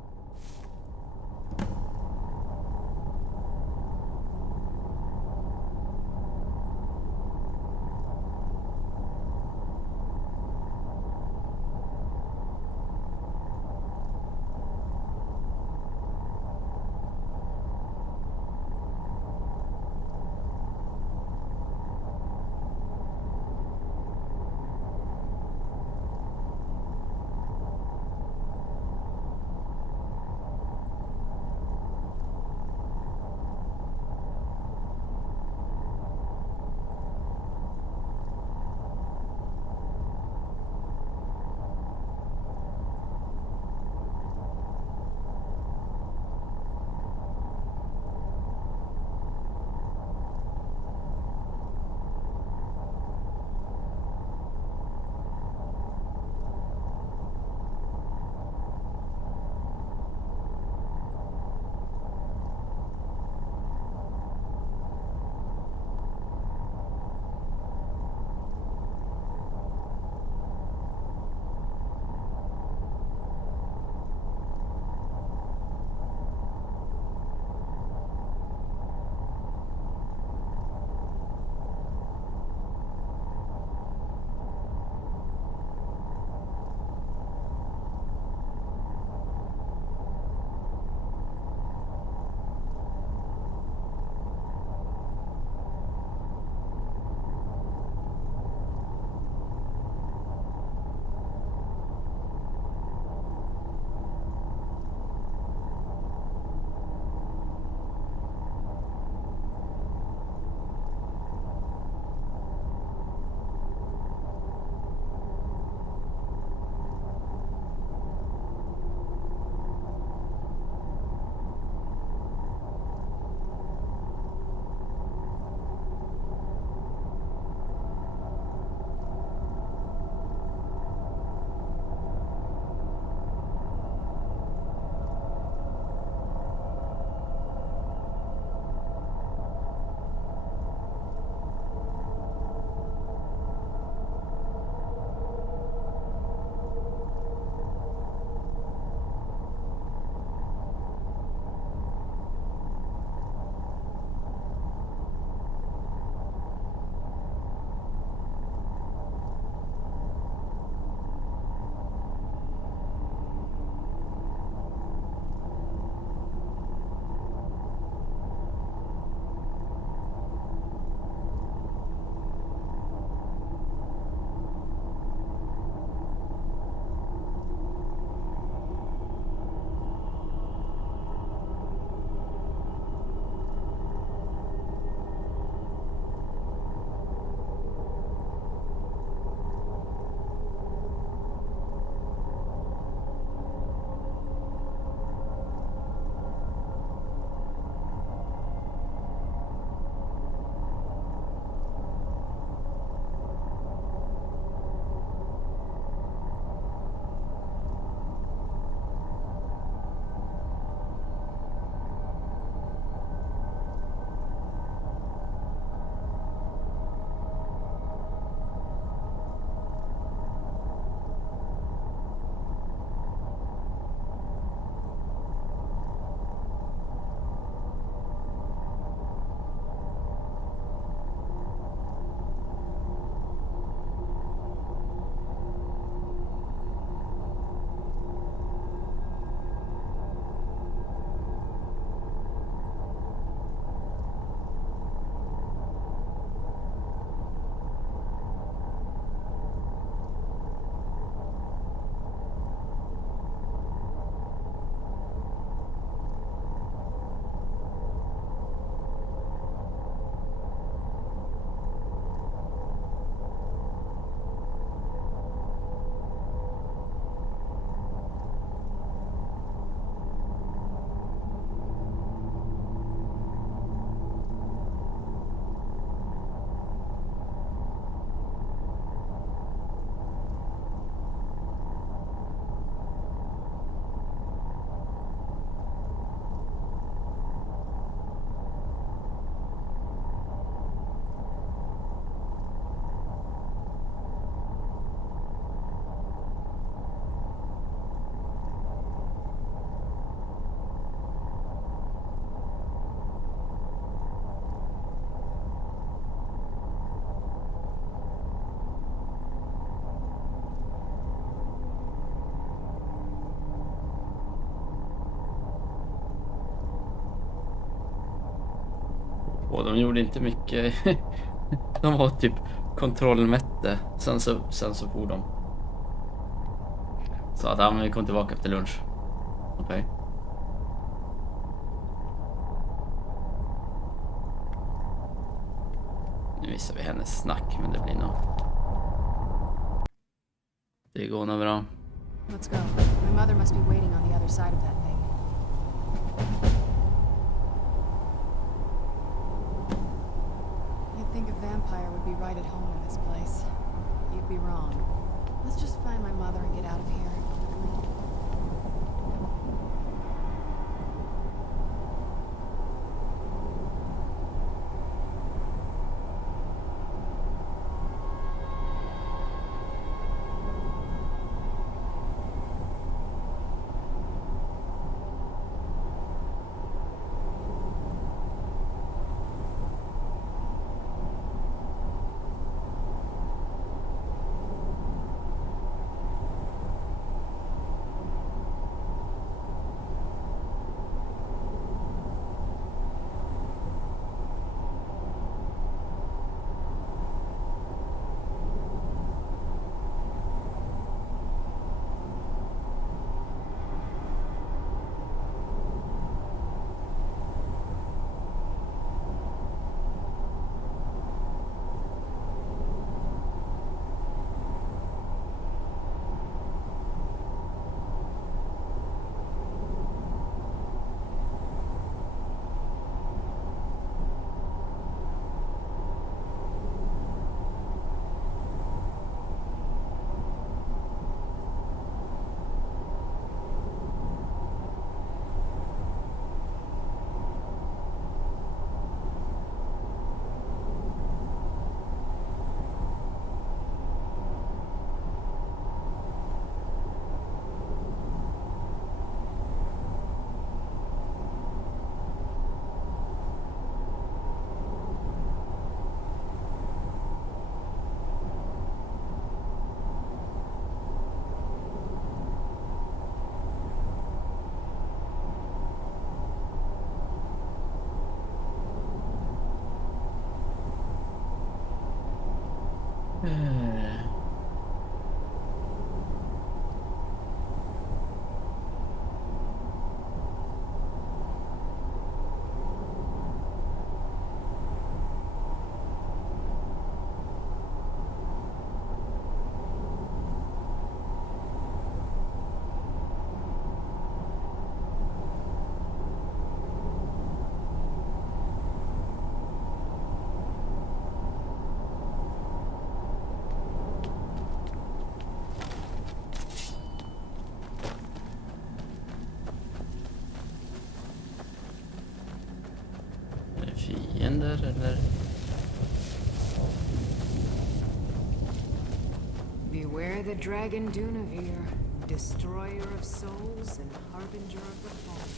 Och de gjorde inte mycket. De var typ kontrollmätte. Sen så for de. Så att vi kom tillbaka efter lunch. Okej. Nu visar vi hennes snack, men det blir nog... Det går nog bra. Let's go. My mother must be waiting on the other side of that thing. You'd think a vampire would be right at home in this place. You'd be wrong. Let's just find my mother and get out of here. Fiender eller? Beware the dragon Dunavir, destroyer of souls and harbinger of the fallen.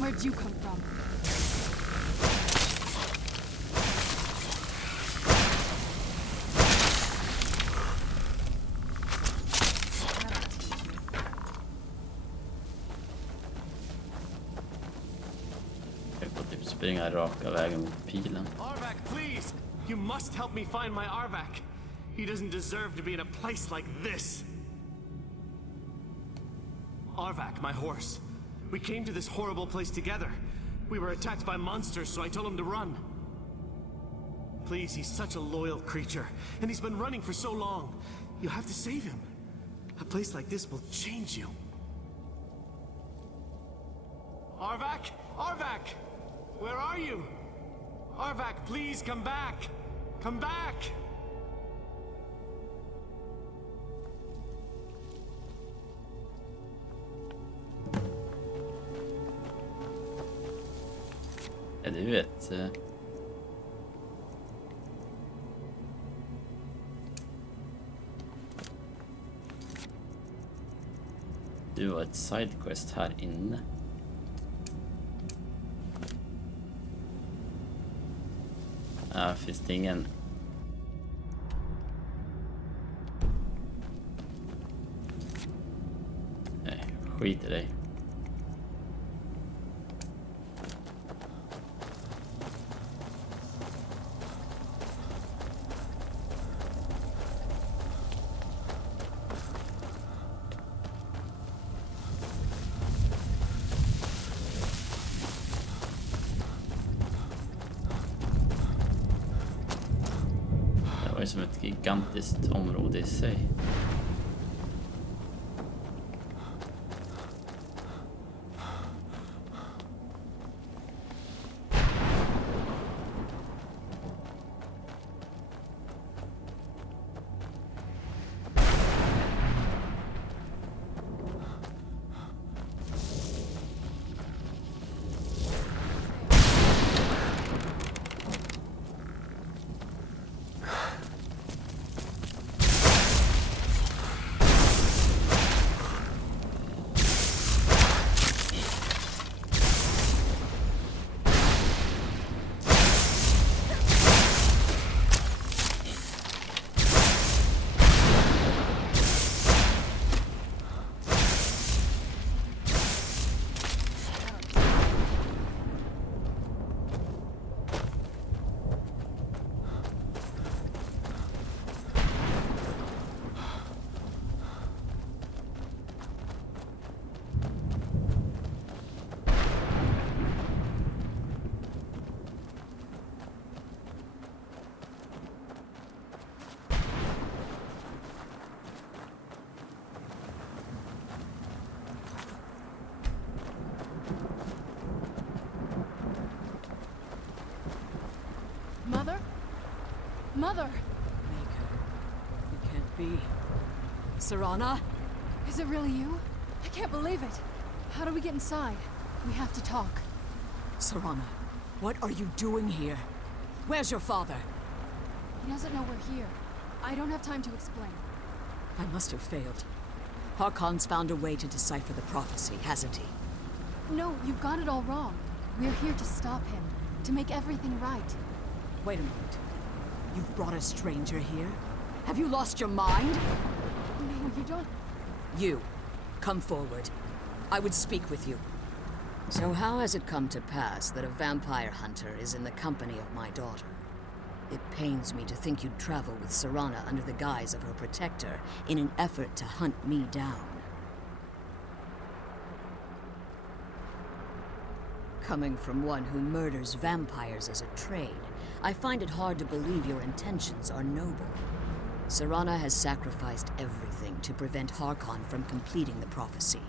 Where'd you come from? Jag får typ springa raka vägen mot pilen. Arvak, please! You must help me find my Arvak. He doesn't deserve to be in a place like this. Arvak, my horse. We came to this horrible place together. We were attacked by monsters, so I told him to run. Please, he's such a loyal creature, and he's been running for so long. You have to save him. A place like this will change you. Arvak? Arvak! Where are you? Arvak, please come back! Come back! Ja, du vet. Du var ett sidequest här inne. Finns det ingen... Nej, skit i dig. ju som ett gigantiskt område i sig. Mother? Mother! Maker, it can't be. Serana? Is it really you? I can't believe it. How do we get inside? We have to talk. Serana, what are you doing here? Where's your father? He doesn't know we're here. I don't have time to explain. I must have failed. Harkon's found a way to decipher the prophecy, hasn't he? No, you've got it all wrong. We're here to stop him, to make everything right. Wait a moment. You've brought a stranger here? Have you lost your mind? No, you don't... You, come forward. I would speak with you. So how has it come to pass that a vampire hunter is in the company of my daughter? It pains me to think you'd travel with Serana under the guise of her protector in an effort to hunt me down. Coming from one who murders vampires as a trade, I find it hard to believe your intentions are noble. Serana has sacrificed everything to prevent Harkon from completing the prophecy.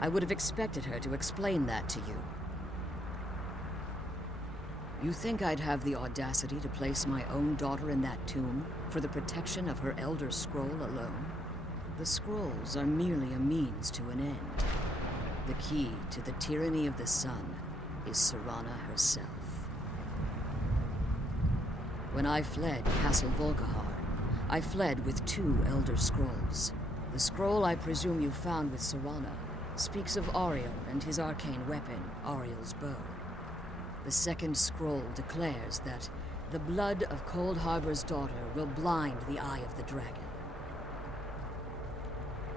I would have expected her to explain that to you. You think I'd have the audacity to place my own daughter in that tomb for the protection of her Elder Scroll alone? The scrolls are merely a means to an end. The key to the tyranny of the sun is Serana herself. When I fled Castle Volkihar, I fled with 2 Elder Scrolls. The scroll I presume you found with Serana speaks of Ariel and his arcane weapon, Ariel's bow. The second scroll declares that the blood of Cold Harbor's daughter will blind the eye of the dragon.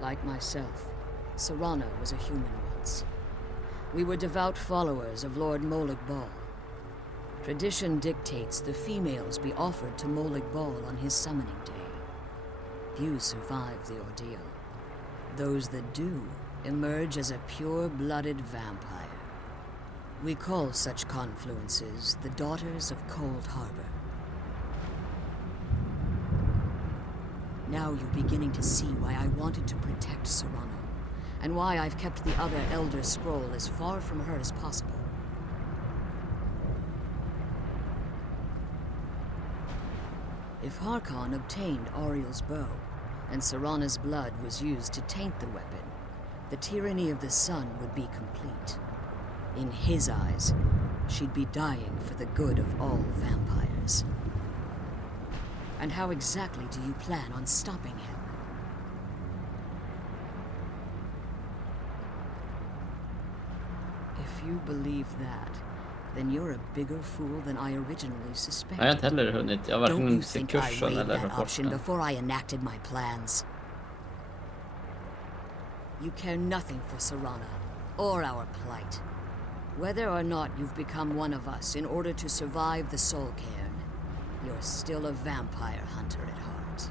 Like myself, Serana was a human once. We were devout followers of Lord Molag Bal. Tradition dictates the females be offered to Molag Bal on his summoning day. Few survive the ordeal. Those that do emerge as a pure-blooded vampire. We call such confluences the Daughters of Cold Harbor. Now you're beginning to see why I wanted to protect Serana, and why I've kept the other Elder Scroll as far from her as possible. If Harkon obtained Ariel's bow, and Serana's blood was used to taint the weapon, the tyranny of the sun would be complete. In his eyes, she'd be dying for the good of all vampires. And how exactly do you plan on stopping him? If you believe that, then you're a bigger fool than I originally suspected. Jag har inte heller hunnit. Jag har Don't varken you sett think I kursen weighed eller that option rapporten. before I enacted my plans? You care nothing for Serana, or our plight. Whether or not you've become one of us in order to survive the Soul Cairn, you're still a vampire hunter at heart.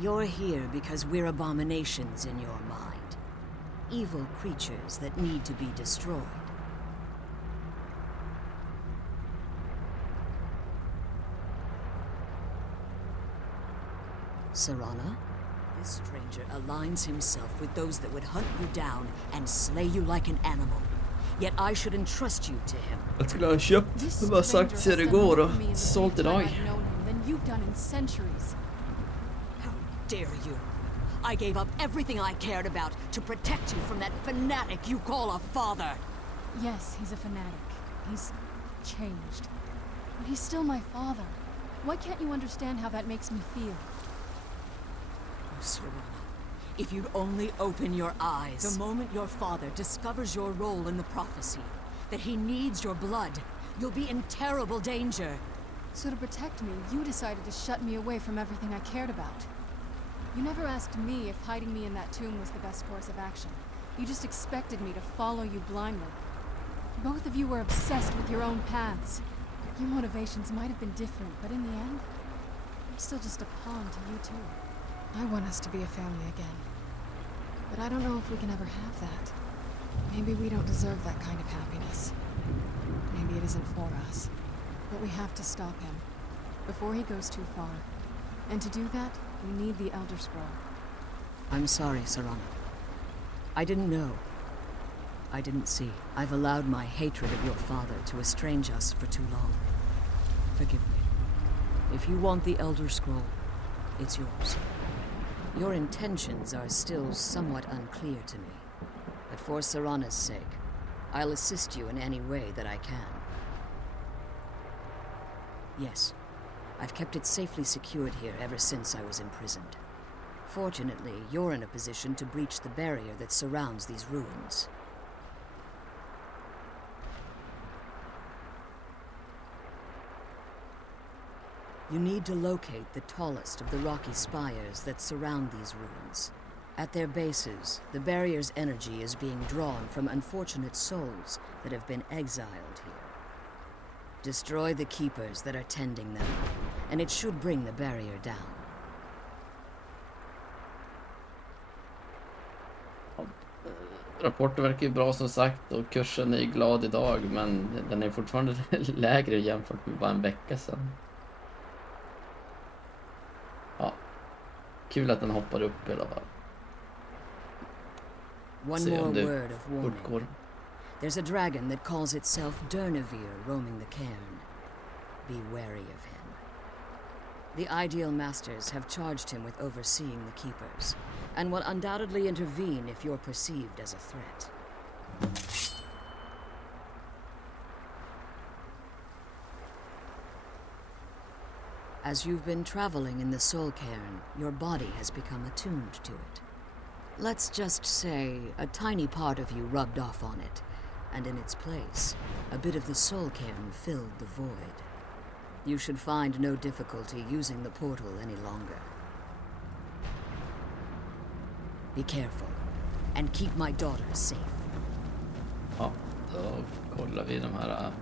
You're here because we're abominations in your mind. Evil creatures that need to be destroyed. Serana. This stranger aligns himself with those that would hunt you down and slay you like an animal. Yet I should entrust you to him. Jag skulle ha köpt massa aktier igår och sålt idag. Than you've done in centuries. How dare you? I gave up everything I cared about to protect you from that fanatic you call a father. Yes, he's a fanatic. He's changed. But he's still my father. Why can't you understand how that makes me feel? Oh, Serana, if you'd only open your eyes. The moment your father discovers your role in the prophecy, that he needs your blood, you'll be in terrible danger. So to protect me, you decided to shut me away from everything I cared about. You never asked me if hiding me in that tomb was the best course of action. You just expected me to follow you blindly. Both of you were obsessed with your own paths. Your motivations might have been different, but in the end, I'm still just a pawn to you two. I want us to be a family again. But I don't know if we can ever have that. Maybe we don't deserve that kind of happiness. Maybe it isn't for us. But we have to stop him, before he goes too far. And to do that, we need the Elder Scroll. I'm sorry, Serana. I didn't know. I didn't see. I've allowed my hatred of your father to estrange us for too long. Forgive me. If you want the Elder Scroll, it's yours. Your intentions are still somewhat unclear to me. But for Serana's sake, I'll assist you in any way that I can. Yes, I've kept it safely secured here ever since I was imprisoned. Fortunately, you're in a position to breach the barrier that surrounds these ruins. You need to locate the tallest of the rocky spires that surround these ruins. At their bases, the barrier's energy is being drawn from unfortunate souls that have been exiled here. Destroy the keepers that are tending them, and it should bring the barrier down. Rapporten verkar ju bra som sagt och kursen är glad idag, men den är fortfarande lägre jämfört med bara en vecka sedan. Ja, kul att den hoppar upp i alla fall. One more word of warning. There's a dragon that calls itself Durnevere roaming the cairn. Be wary of him. The Ideal Masters have charged him with overseeing the Keepers, and will undoubtedly intervene if you're perceived as a threat. As you've been traveling in the Soul Cairn, your body has become attuned to it. Let's just say a tiny part of you rubbed off on it, and in its place, a bit of the Soul Cairn filled the void. You should find no difficulty using the portal any longer. Be careful, and keep my daughter safe. Ja, då kollar vi de här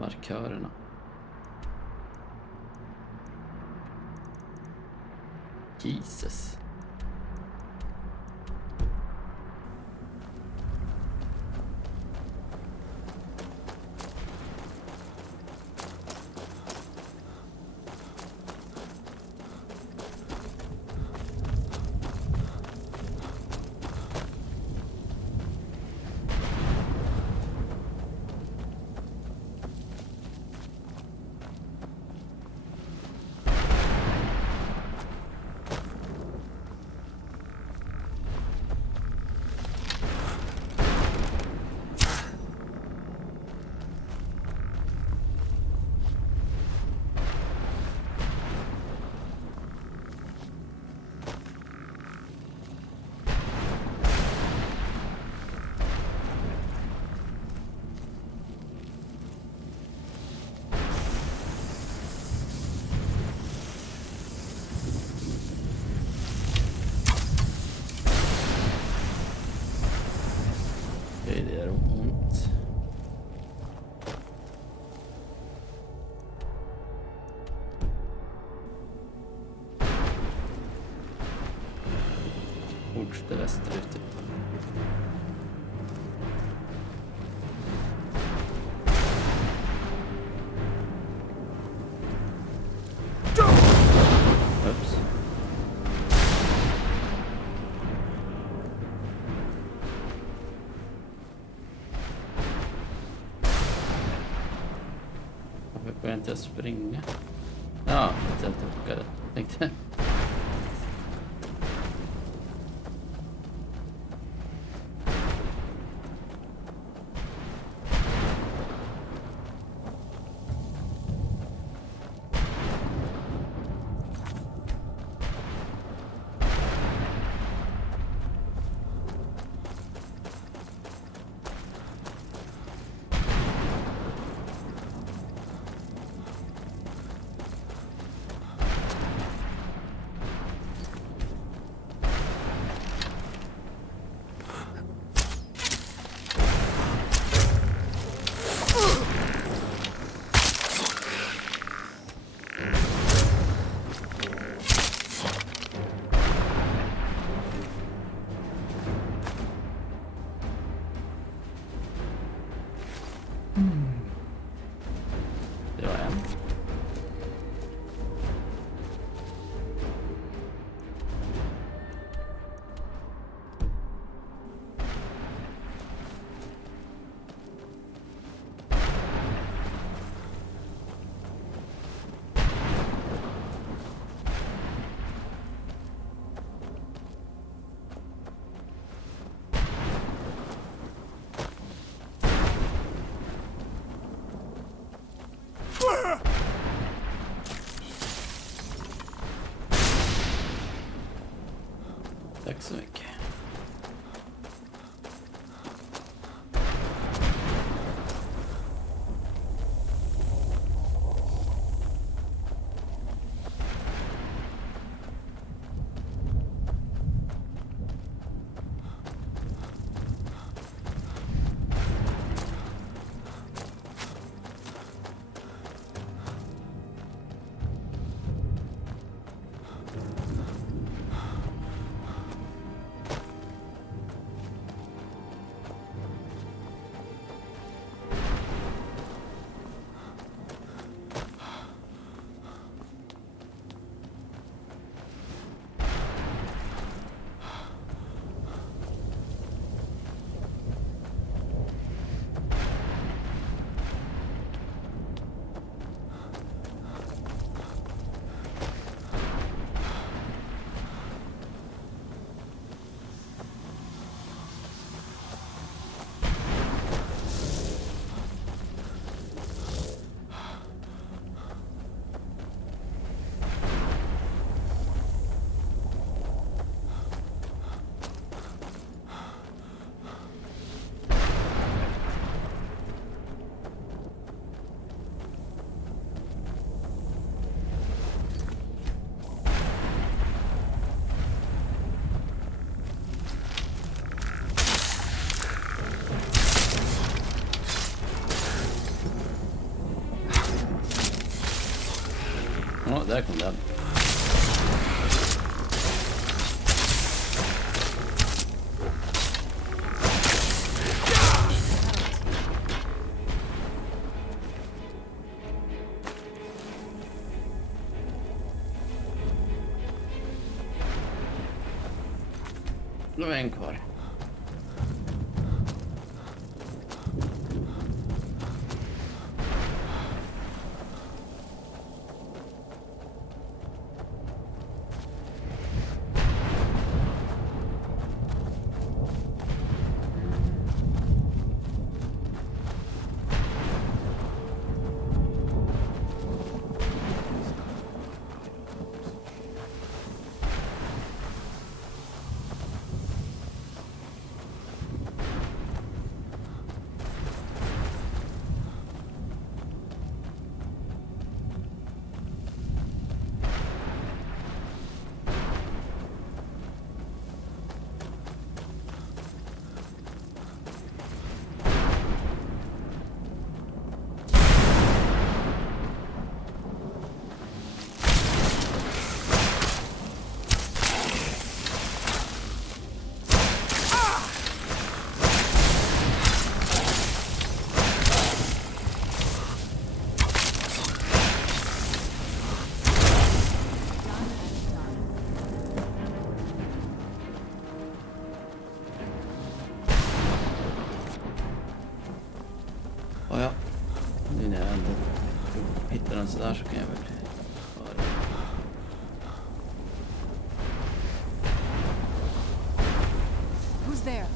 markörerna. Jesus. Det är ont. Fortsätter västerut. inte jag springa? Ja, jag tokade. Tänkte. Det var en. Tack så mycket. Ja, där kom den. Nu är en kvar. sådär så kan jag väl höra. Who's there?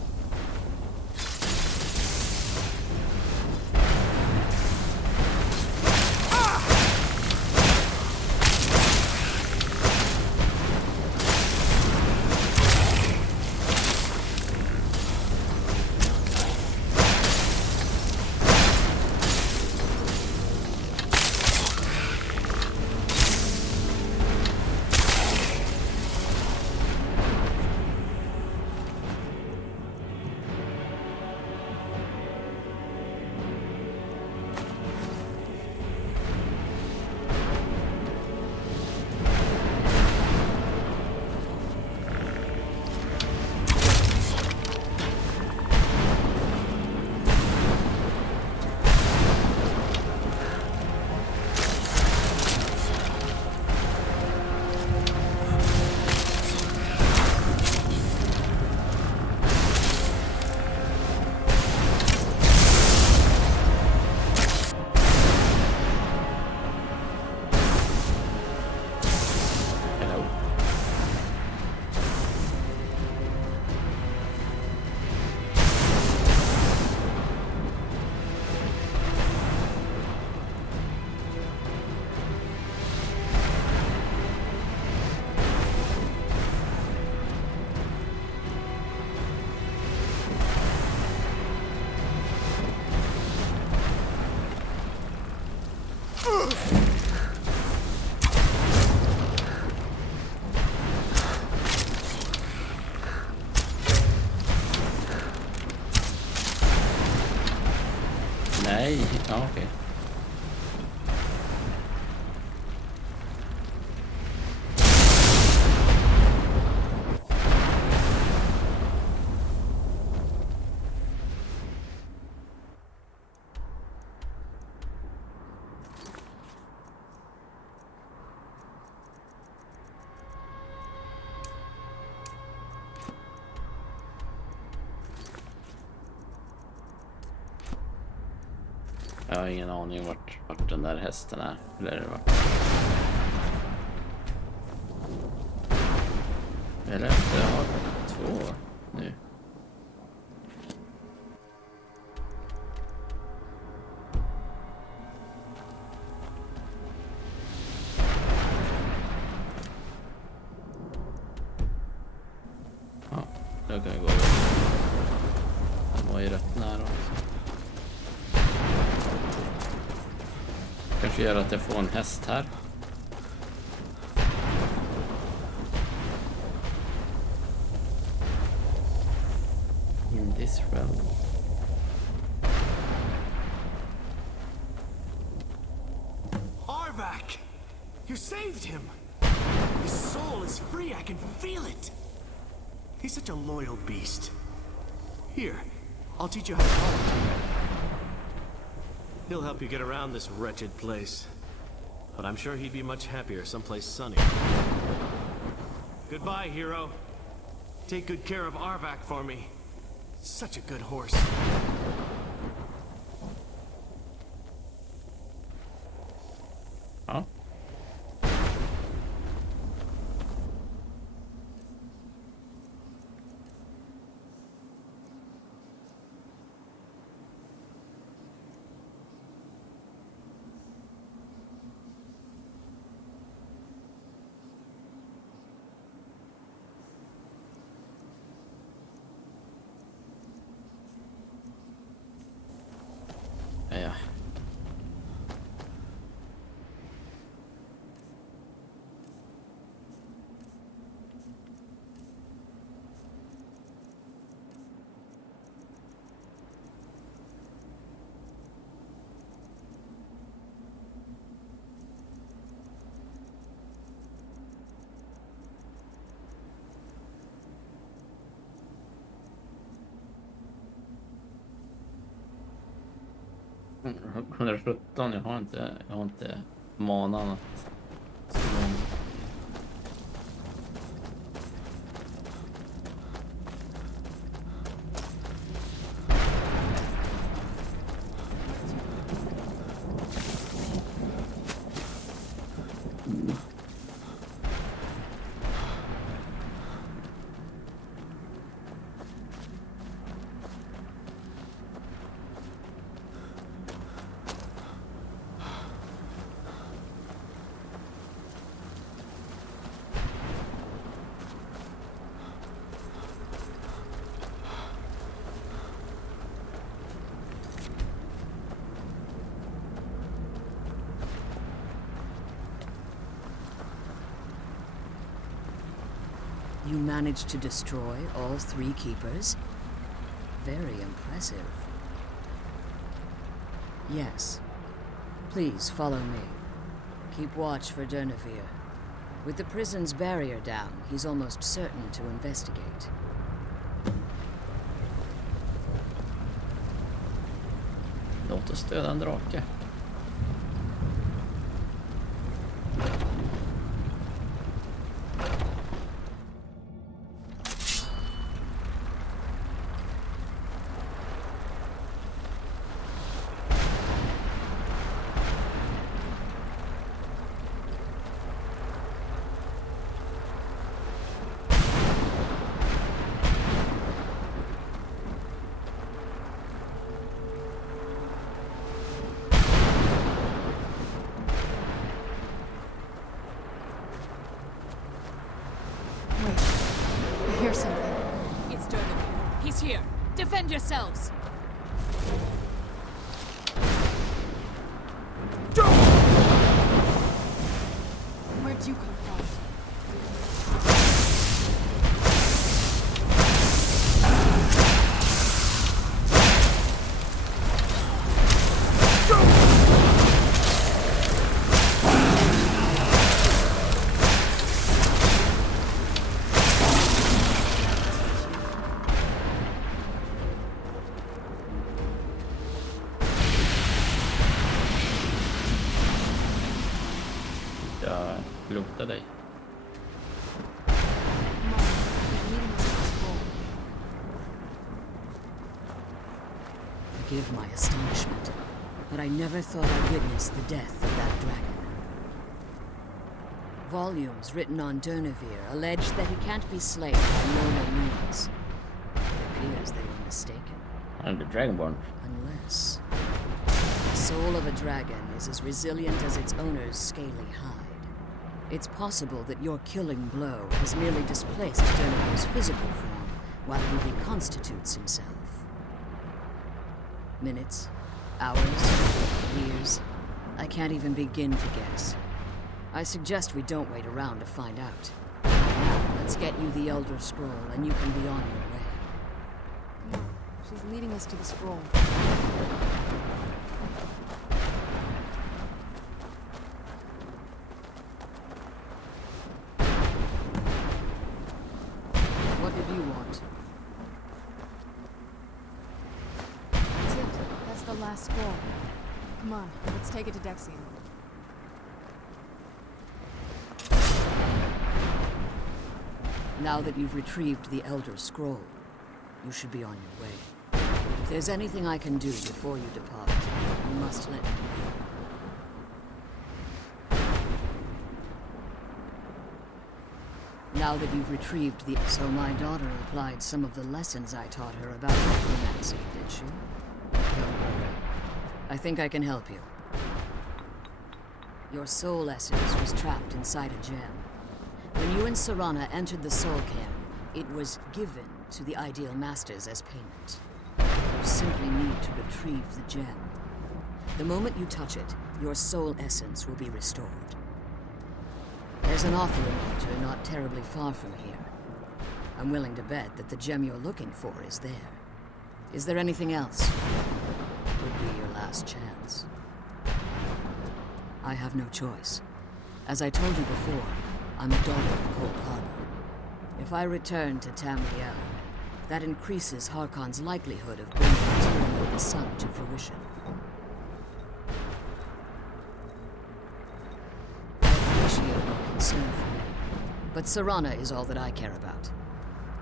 Nej, ja okej. Jag har ingen aning vart den där hästen är. Eller vart. Eller jag har 2 nu. Ja, då kan vi gå. Den var ju rätt nära också. Kanske gör att jag får en häst här. In this realm. Arvak! You saved him! His soul is free, I can feel it! He's such a loyal beast. Here, I'll teach you how to talk. He'll help you get around this wretched place. But I'm sure he'd be much happier someplace sunny. Goodbye, hero. Take good care of Arvak for me. Such a good horse. Ja. Ja. Mm, 117, jag har inte manan att You managed to destroy all 3 keepers? Very impressive. Yes. Please follow me. Keep watch for Durnevere. With the prison's barrier down, he's almost certain to investigate. Låt oss döda en drake. Hear something. It's Durnevere. He's here. Defend yourselves! Where'd you come from? Jag blotar dig. Forgive my astonishment, but I never thought I'd witness the death of that dragon. Volumes written on Durnevere allege that he can't be slain by normal means. It appears they were mistaken. And the Dragonborn. Unless the soul of a dragon is as resilient as its owner's scaly hide. It's possible that your killing blow has merely displaced Durnevere's physical form while he reconstitutes himself. Minutes, hours, years. I can't even begin to guess. I suggest we don't wait around to find out. Now, let's get you the Elder Scroll and you can be on your way. Come on. She's leading us to the scroll. What did you want? That's it. That's the last scroll. Come on, let's take it to Dexian. Now that you've retrieved the Elder Scroll, you should be on your way. If there's anything I can do before you depart, you must let me know. Now that you've retrieved the... So my daughter applied some of the lessons I taught her about necromancy, did she? Don't worry. I think I can help you. Your soul essence was trapped inside a gem. When you and Serana entered the Soul Camp, it was given to the Ideal Masters as payment. You simply need to retrieve the gem. The moment you touch it, your soul essence will be restored. There's an offering altar not terribly far from here. I'm willing to bet that the gem you're looking for is there. Is there anything else? Would be your last chance. I have no choice. As I told you before, I'm a daughter of Cold Harbor. If I return to Tamriel, that increases Harkon's likelihood of bringing the tyranny of the sun to fruition. I appreciate your concern for me, but Serana is all that I care about.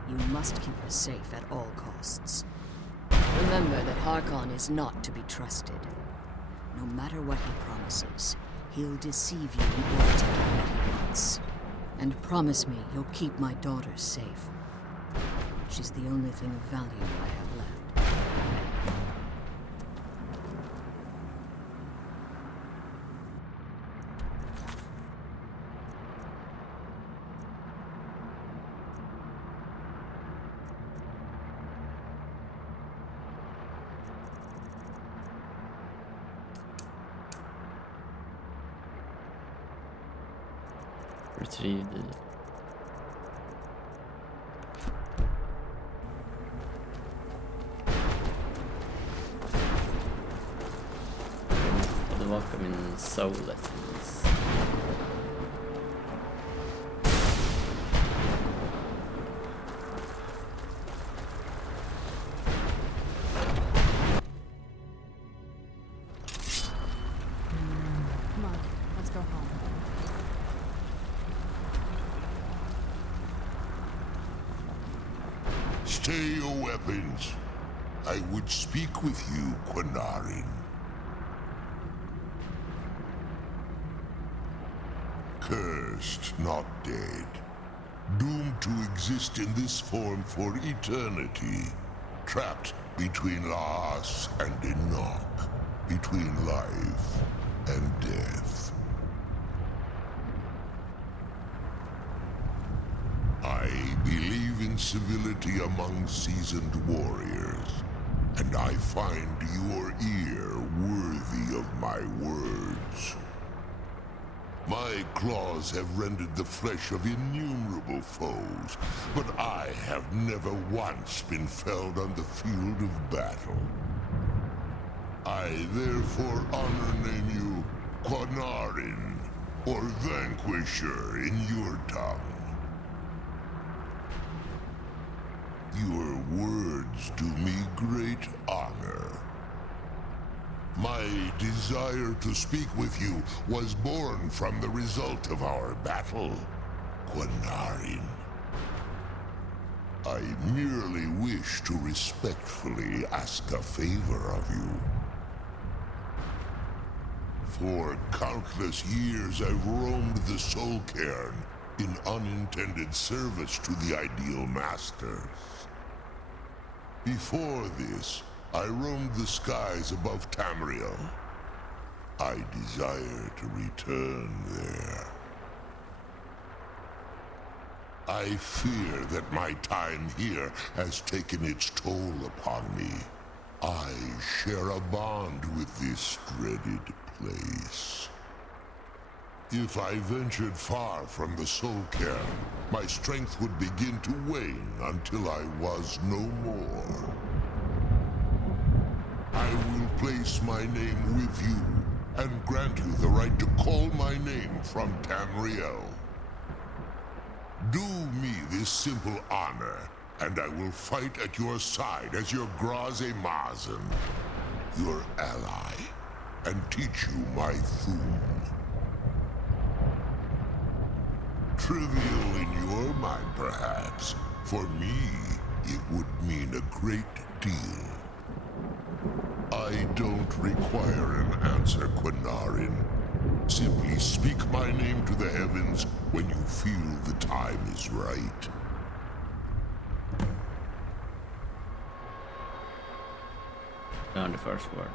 You must keep her safe at all costs. Remember that Harkon is not to be trusted. No matter what he promises, he'll deceive you in order to get what he wants. And promise me you'll keep my daughter safe. She's the only thing of value I have left. Retrieve the... för min soul essence. Come on, let's go home. Stay your weapons. I would speak with you, Quinarin. Cursed, not dead. Doomed to exist in this form for eternity. Trapped between Laas and Enoch. Between life and death. I believe in civility among seasoned warriors, and I find your ear worthy of my words. My claws have rended the flesh of innumerable foes, but I have never once been felled on the field of battle. I therefore honor name you Quinarin, or Vanquisher in your tongue. Your words do me great honor. My desire to speak with you was born from the result of our battle, Quinarin. I merely wish to respectfully ask a favor of you. For countless years I've roamed the Soul Cairn in unintended service to the Ideal Masters. Before this, I roamed the skies above Tamriel. I desire to return there. I fear that my time here has taken its toll upon me. I share a bond with this dreaded place. If I ventured far from the Soul Cairn, my strength would begin to wane until I was no more. I will place my name with you and grant you the right to call my name from Tamriel. Do me this simple honor, and I will fight at your side as your Graze Mazen, your ally, and teach you my Thum. Trivial in your mind, perhaps. For me, it would mean a great deal. I don't require an answer, Quinarin. Simply speak my name to the heavens when you feel the time is right. On the first word.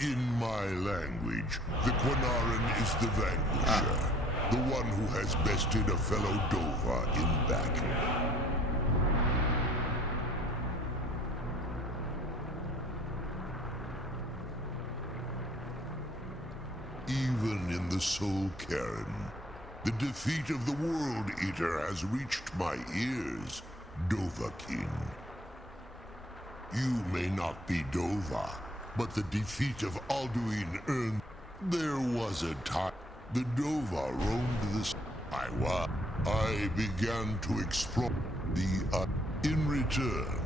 In my language, the Quinarin is the vanquisher, the one who has bested a fellow Dova in battle. Even in the Soul Cairn, the defeat of the World Eater has reached my ears, Dovahkiin. You may not be Dova, but the defeat of Alduin earned... There was a time the Dova roamed the sky. I began to explore the... In return,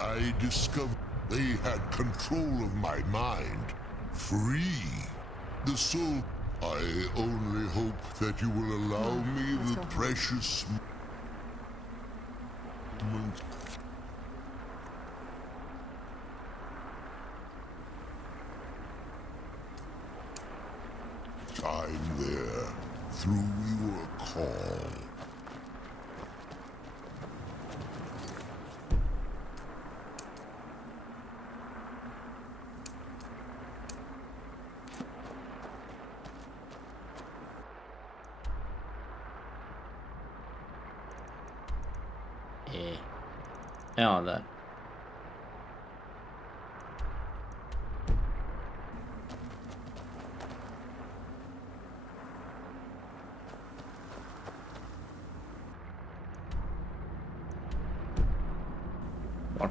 I discovered they had control of my mind. Free. The soul... I only hope that you will allow me the precious... moment. Time there, through your call. Ja, där.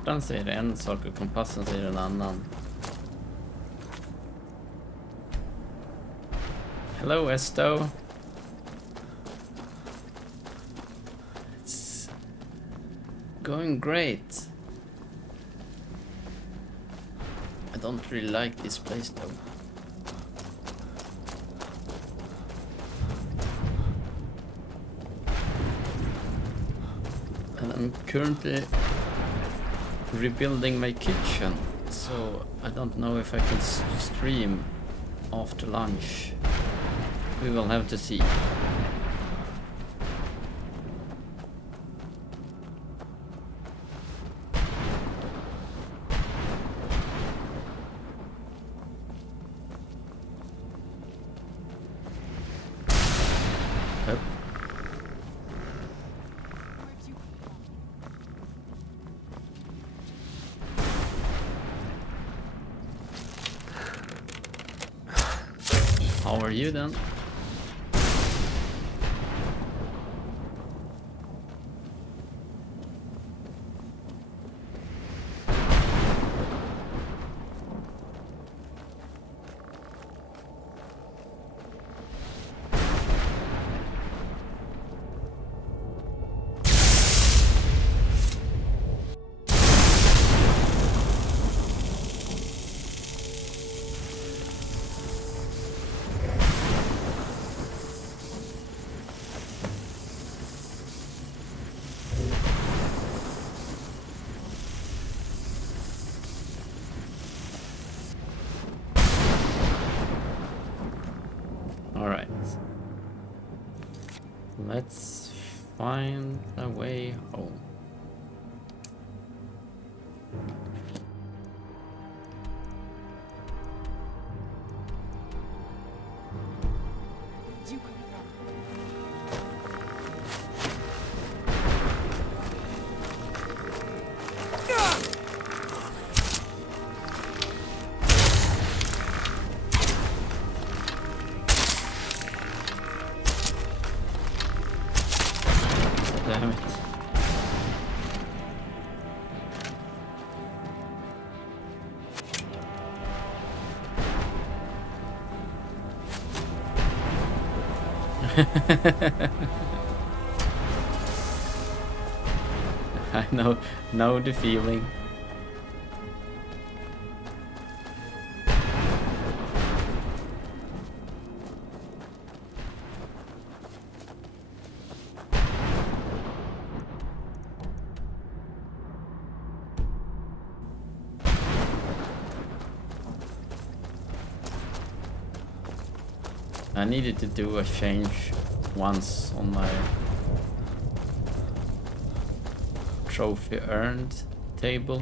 Kartan säger en sak och kompassen säger en annan. Hello, Esto. It's going great. I don't really like this place though. And I'm currently rebuilding my kitchen, so I don't know if I can stream after lunch. We will have to see. Yep. How are you then? Alright. Let's find a way home. Damn it. I know the feeling. I needed to do a change once on my trophy earned table.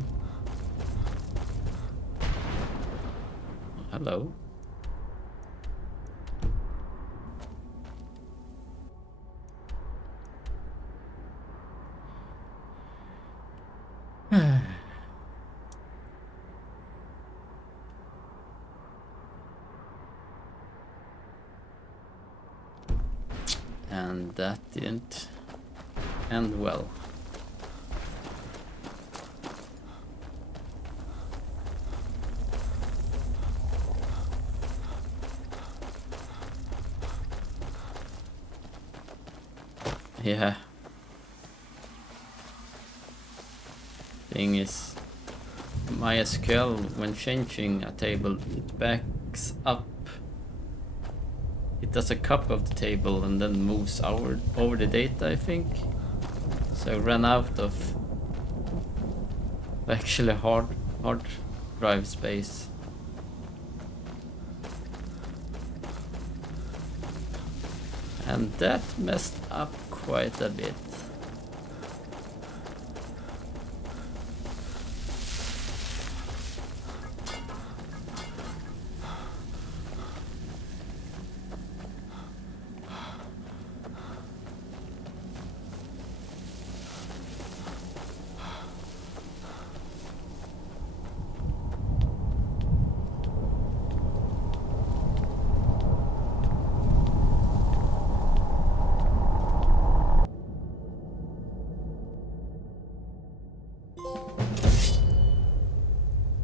Hello. And that didn't end well. Yeah. Thing is, MySQL, when changing a table, it backs up. It does a copy of the table and then moves over the data, I think. So I ran out of actually hard drive space. And that messed up quite a bit.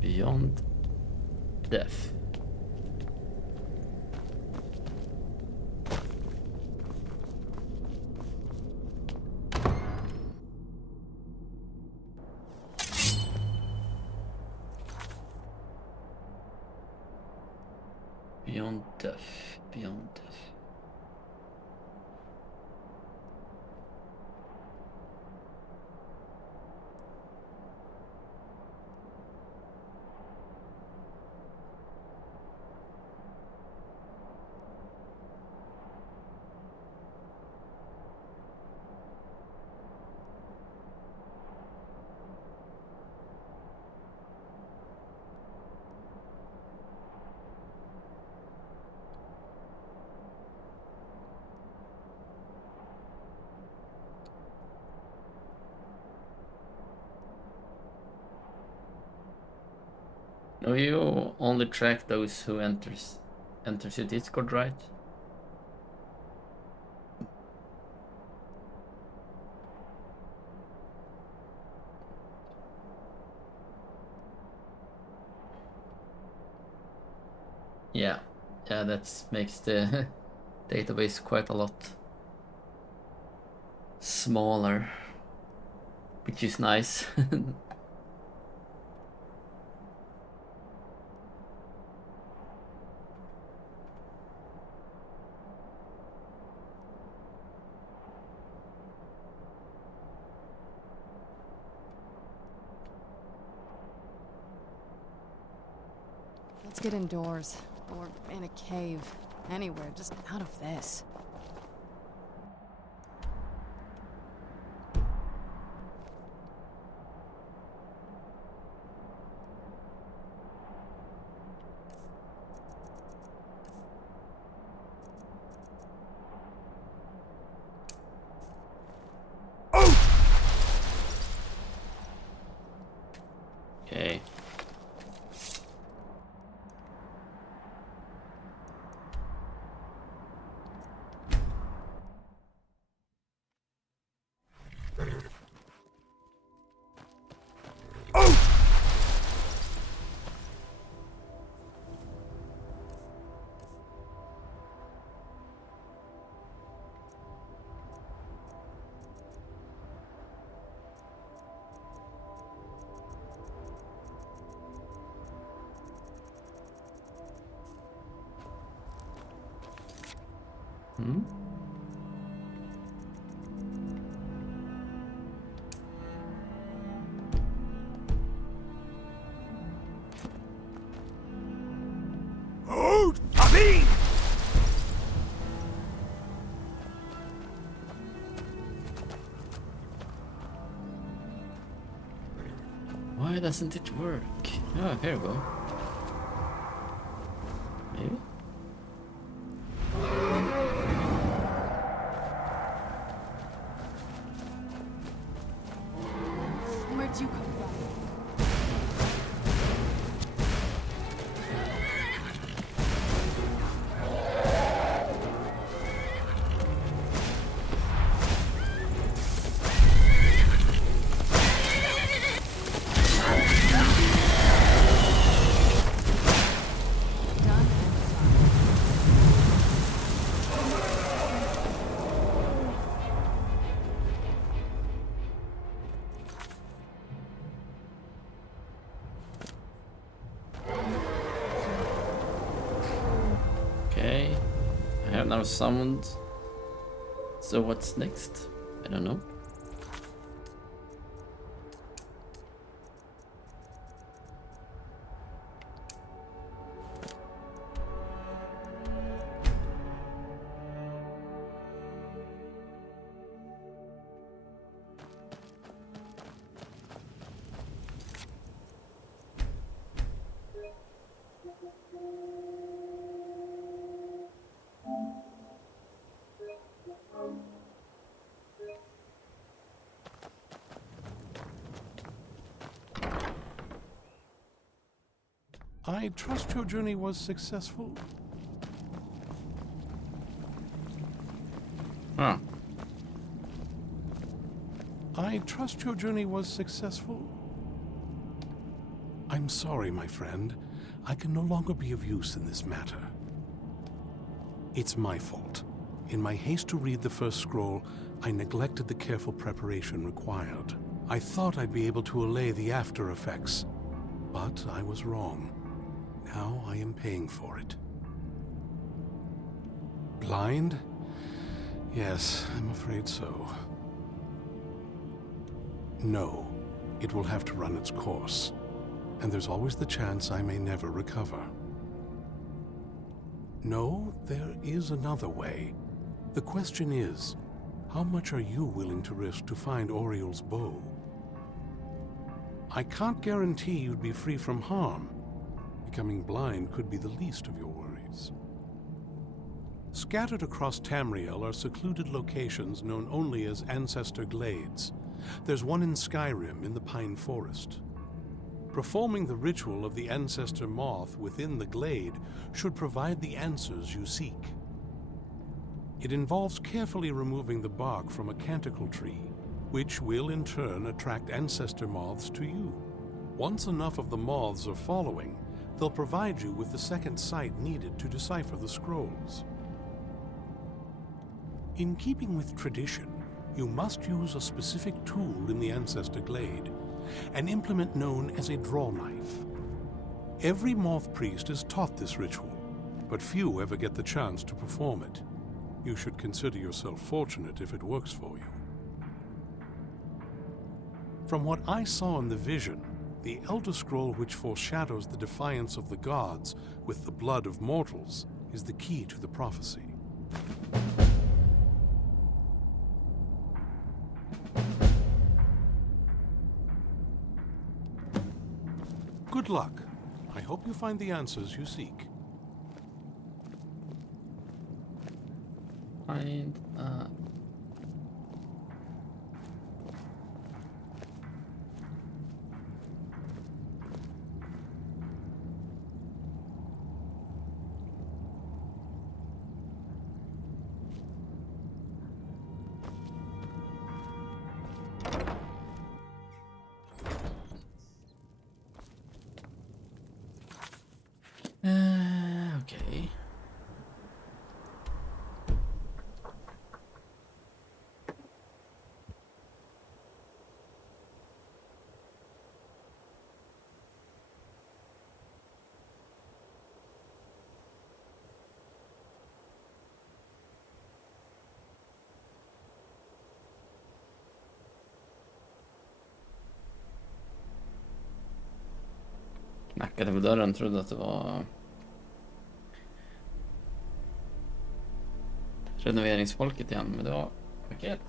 Beyond death. Beyond death. Beyond death. No, you only track those who enters your Discord, right? Yeah, that makes the database quite a lot smaller, which is nice. Let's get indoors. Or in a cave. Anywhere, just out of this. Okay. Hmm? Oh, I mean! Why doesn't it work? Oh, here we go. Maybe? Where'd you come from? Okay. I have now summoned. So what's next? I don't know. I trust your journey was successful. Huh. I trust your journey was successful. I'm sorry, my friend. I can no longer be of use in this matter. It's my fault. In my haste to read the first scroll, I neglected the careful preparation required. I thought I'd be able to allay the after effects, but I was wrong. Now I am paying for it. Blind? Yes, I'm afraid so. No, it will have to run its course. And there's always the chance I may never recover. No, there is another way. The question is, how much are you willing to risk to find Oriel's bow? I can't guarantee you'd be free from harm. Becoming blind could be the least of your worries. Scattered across Tamriel are secluded locations known only as Ancestor Glades. There's one in Skyrim in the Pine Forest. Performing the ritual of the Ancestor Moth within the glade should provide the answers you seek. It involves carefully removing the bark from a canticle tree, which will in turn attract Ancestor Moths to you. Once enough of the moths are following, they'll provide you with the second sight needed to decipher the scrolls. In keeping with tradition, you must use a specific tool in the Ancestor Glade, an implement known as a draw knife. Every moth priest is taught this ritual, but few ever get the chance to perform it. You should consider yourself fortunate if it works for you. From what I saw in the vision, the Elder Scroll which foreshadows the defiance of the gods with the blood of mortals is the key to the prophecy. Good luck. I hope you find the answers you seek. Find, okay. Knackade på dörren, trodde att det var renoveringsfolket igen, men det var paket.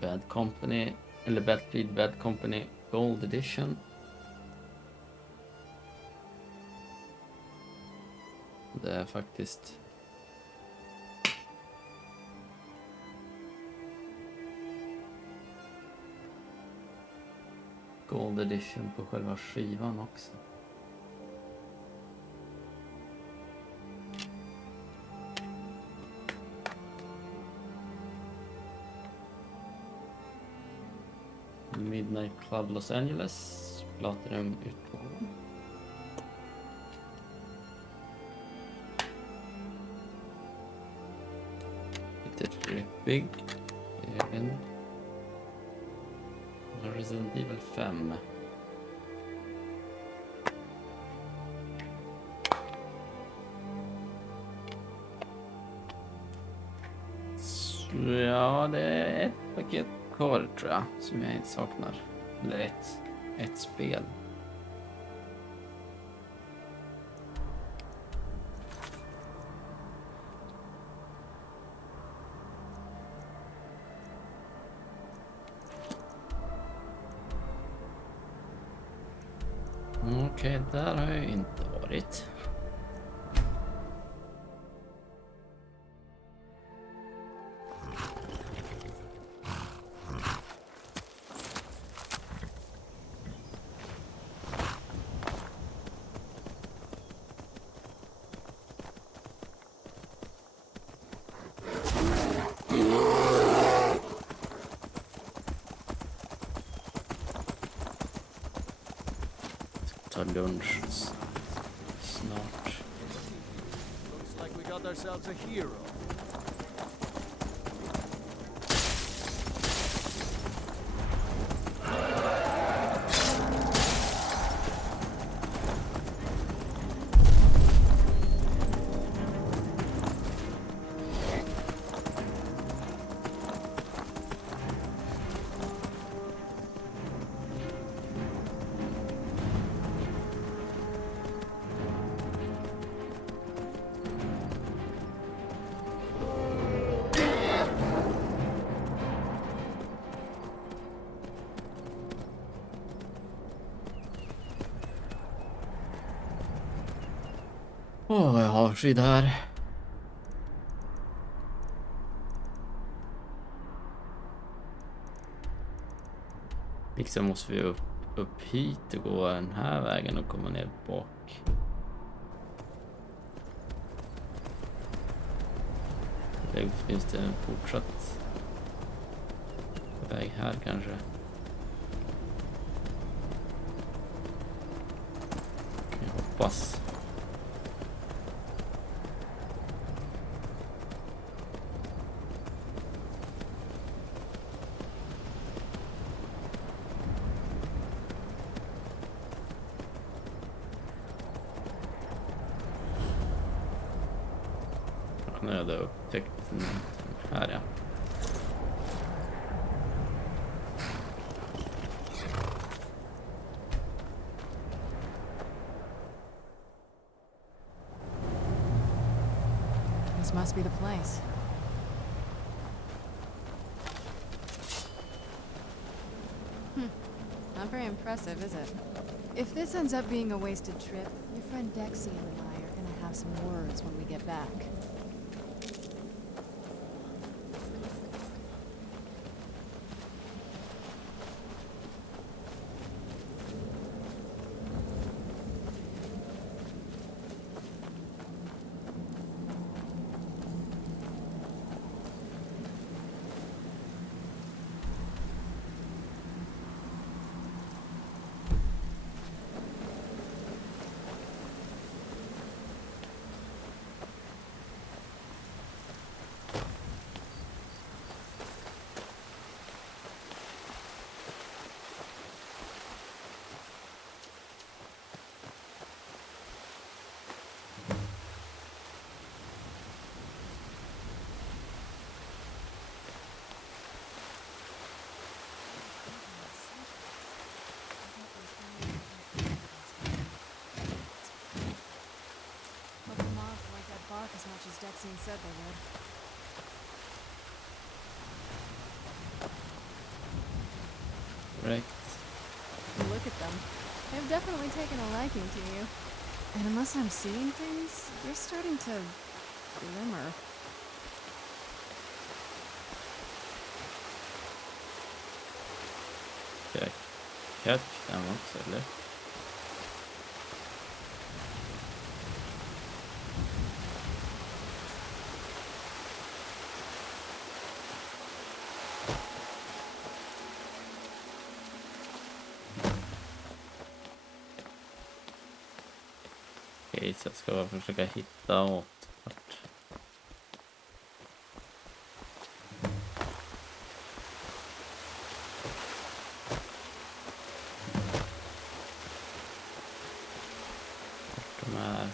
Bad Company, eller Battlefield Bad Company Gold Edition. det är faktiskt. Gold edition på själva skivan också. Midnight Club Los Angeles, Platinum utgåva. Lite trippig. En Resident Evil 5. Så, ja, det är ett paket kvar tror jag som jag inte saknar. Eller ett spel. Okej, där har jag inte varit. Ta lunch snart. Looks like we got ourselves a hero. Jag har skydd här. Liksom måste vi upp hit och gå den här vägen och komma ner bak. Eller finns det en fortsatt väg här kanske? Jag hoppas. Nu har jag upptäckt den här, ja. This must be the place. Not very impressive, is it? If this ends up being a wasted trip, your friend Dexian and I are gonna have some words when we get back. As much as Dexian said they would. Right. Look at them. They've definitely taken a liking to you. And unless I'm seeing things, you're starting to glimmer. Ska jag catch den också, eller? Okej, så jag ska bara försöka hitta åt vart. De är.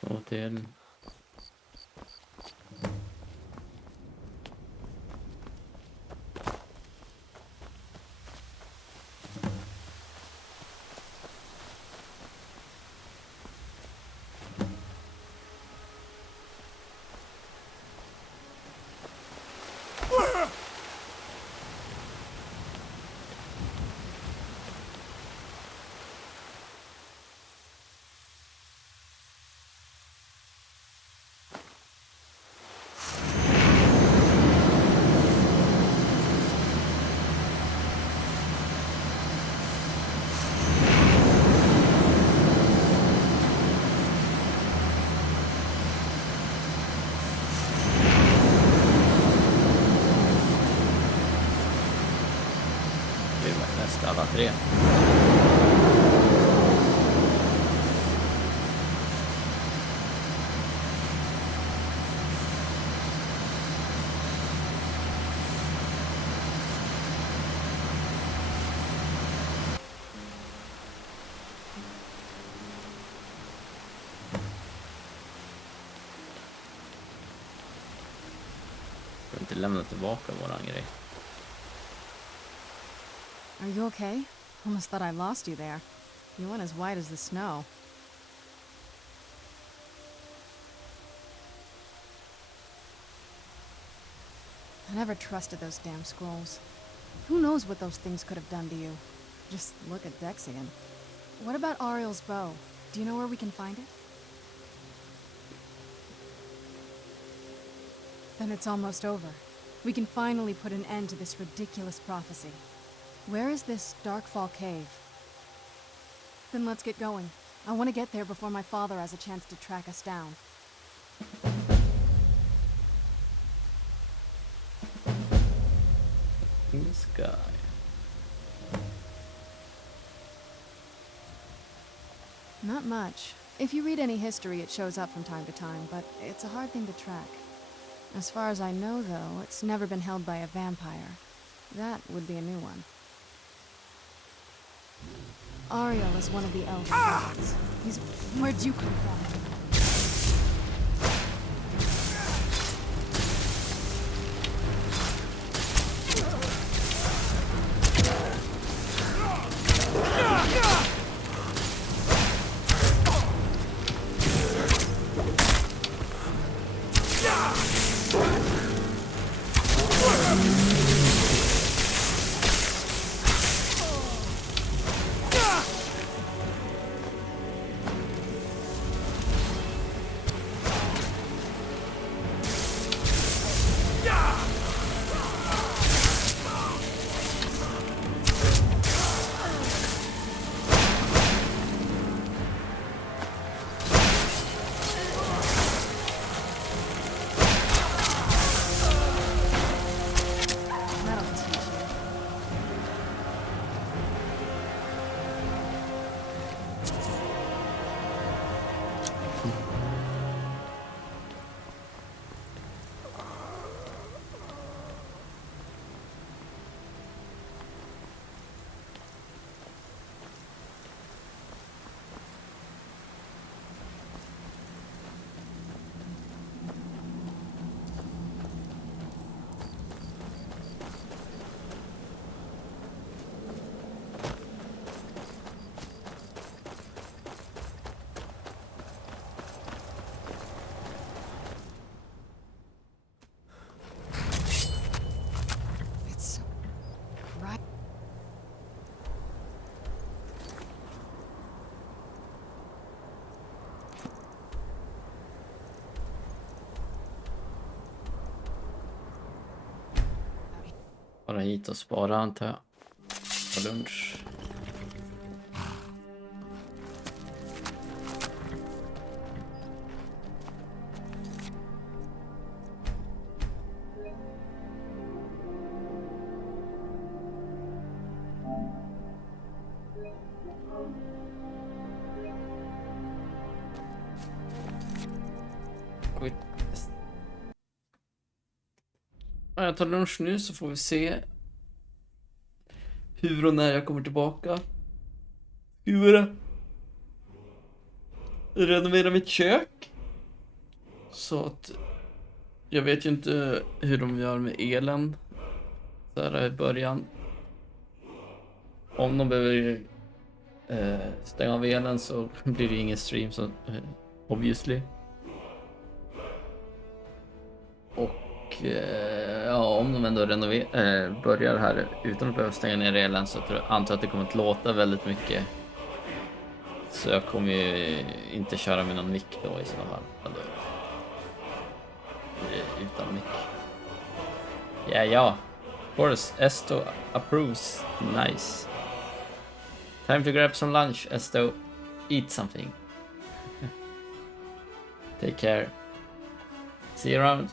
Och till. Alla tre. Jag får inte lämna tillbaka våran grej. Are you okay? Almost thought I lost you there. You went as white as the snow. I never trusted those damn scrolls. Who knows what those things could have done to you? Just look at Dexian. What about Ariel's bow? Do you know where we can find it? Then it's almost over. We can finally put an end to this ridiculous prophecy. Where is this Darkfall cave? Then let's get going. I want to get there before my father has a chance to track us down. In the sky. Not much. If you read any history, it shows up from time to time, but it's a hard thing to track. As far as I know, though, it's never been held by a vampire. That would be a new one. Ariel is one of the elder gods. Where'd you come from? Bara hit och spara antar jag. På lunch. Jag tar lunch nu så får vi se hur och när jag kommer tillbaka. Renovera mitt kök. Så att jag vet ju inte hur de gör med elen så här i början. Om de behöver stänga av elen så blir det ingen stream så obviously. Och ja, om de ändå börjar här utan att behöva stänga ner elen så antar jag att det kommer att låta väldigt mycket. Så jag kommer ju inte köra med någon mick då i sådana fall. Eller, utan mick. Ja. Of course, Esto approves. Nice. Time to grab some lunch, Esto. Eat something. Take care. See you around.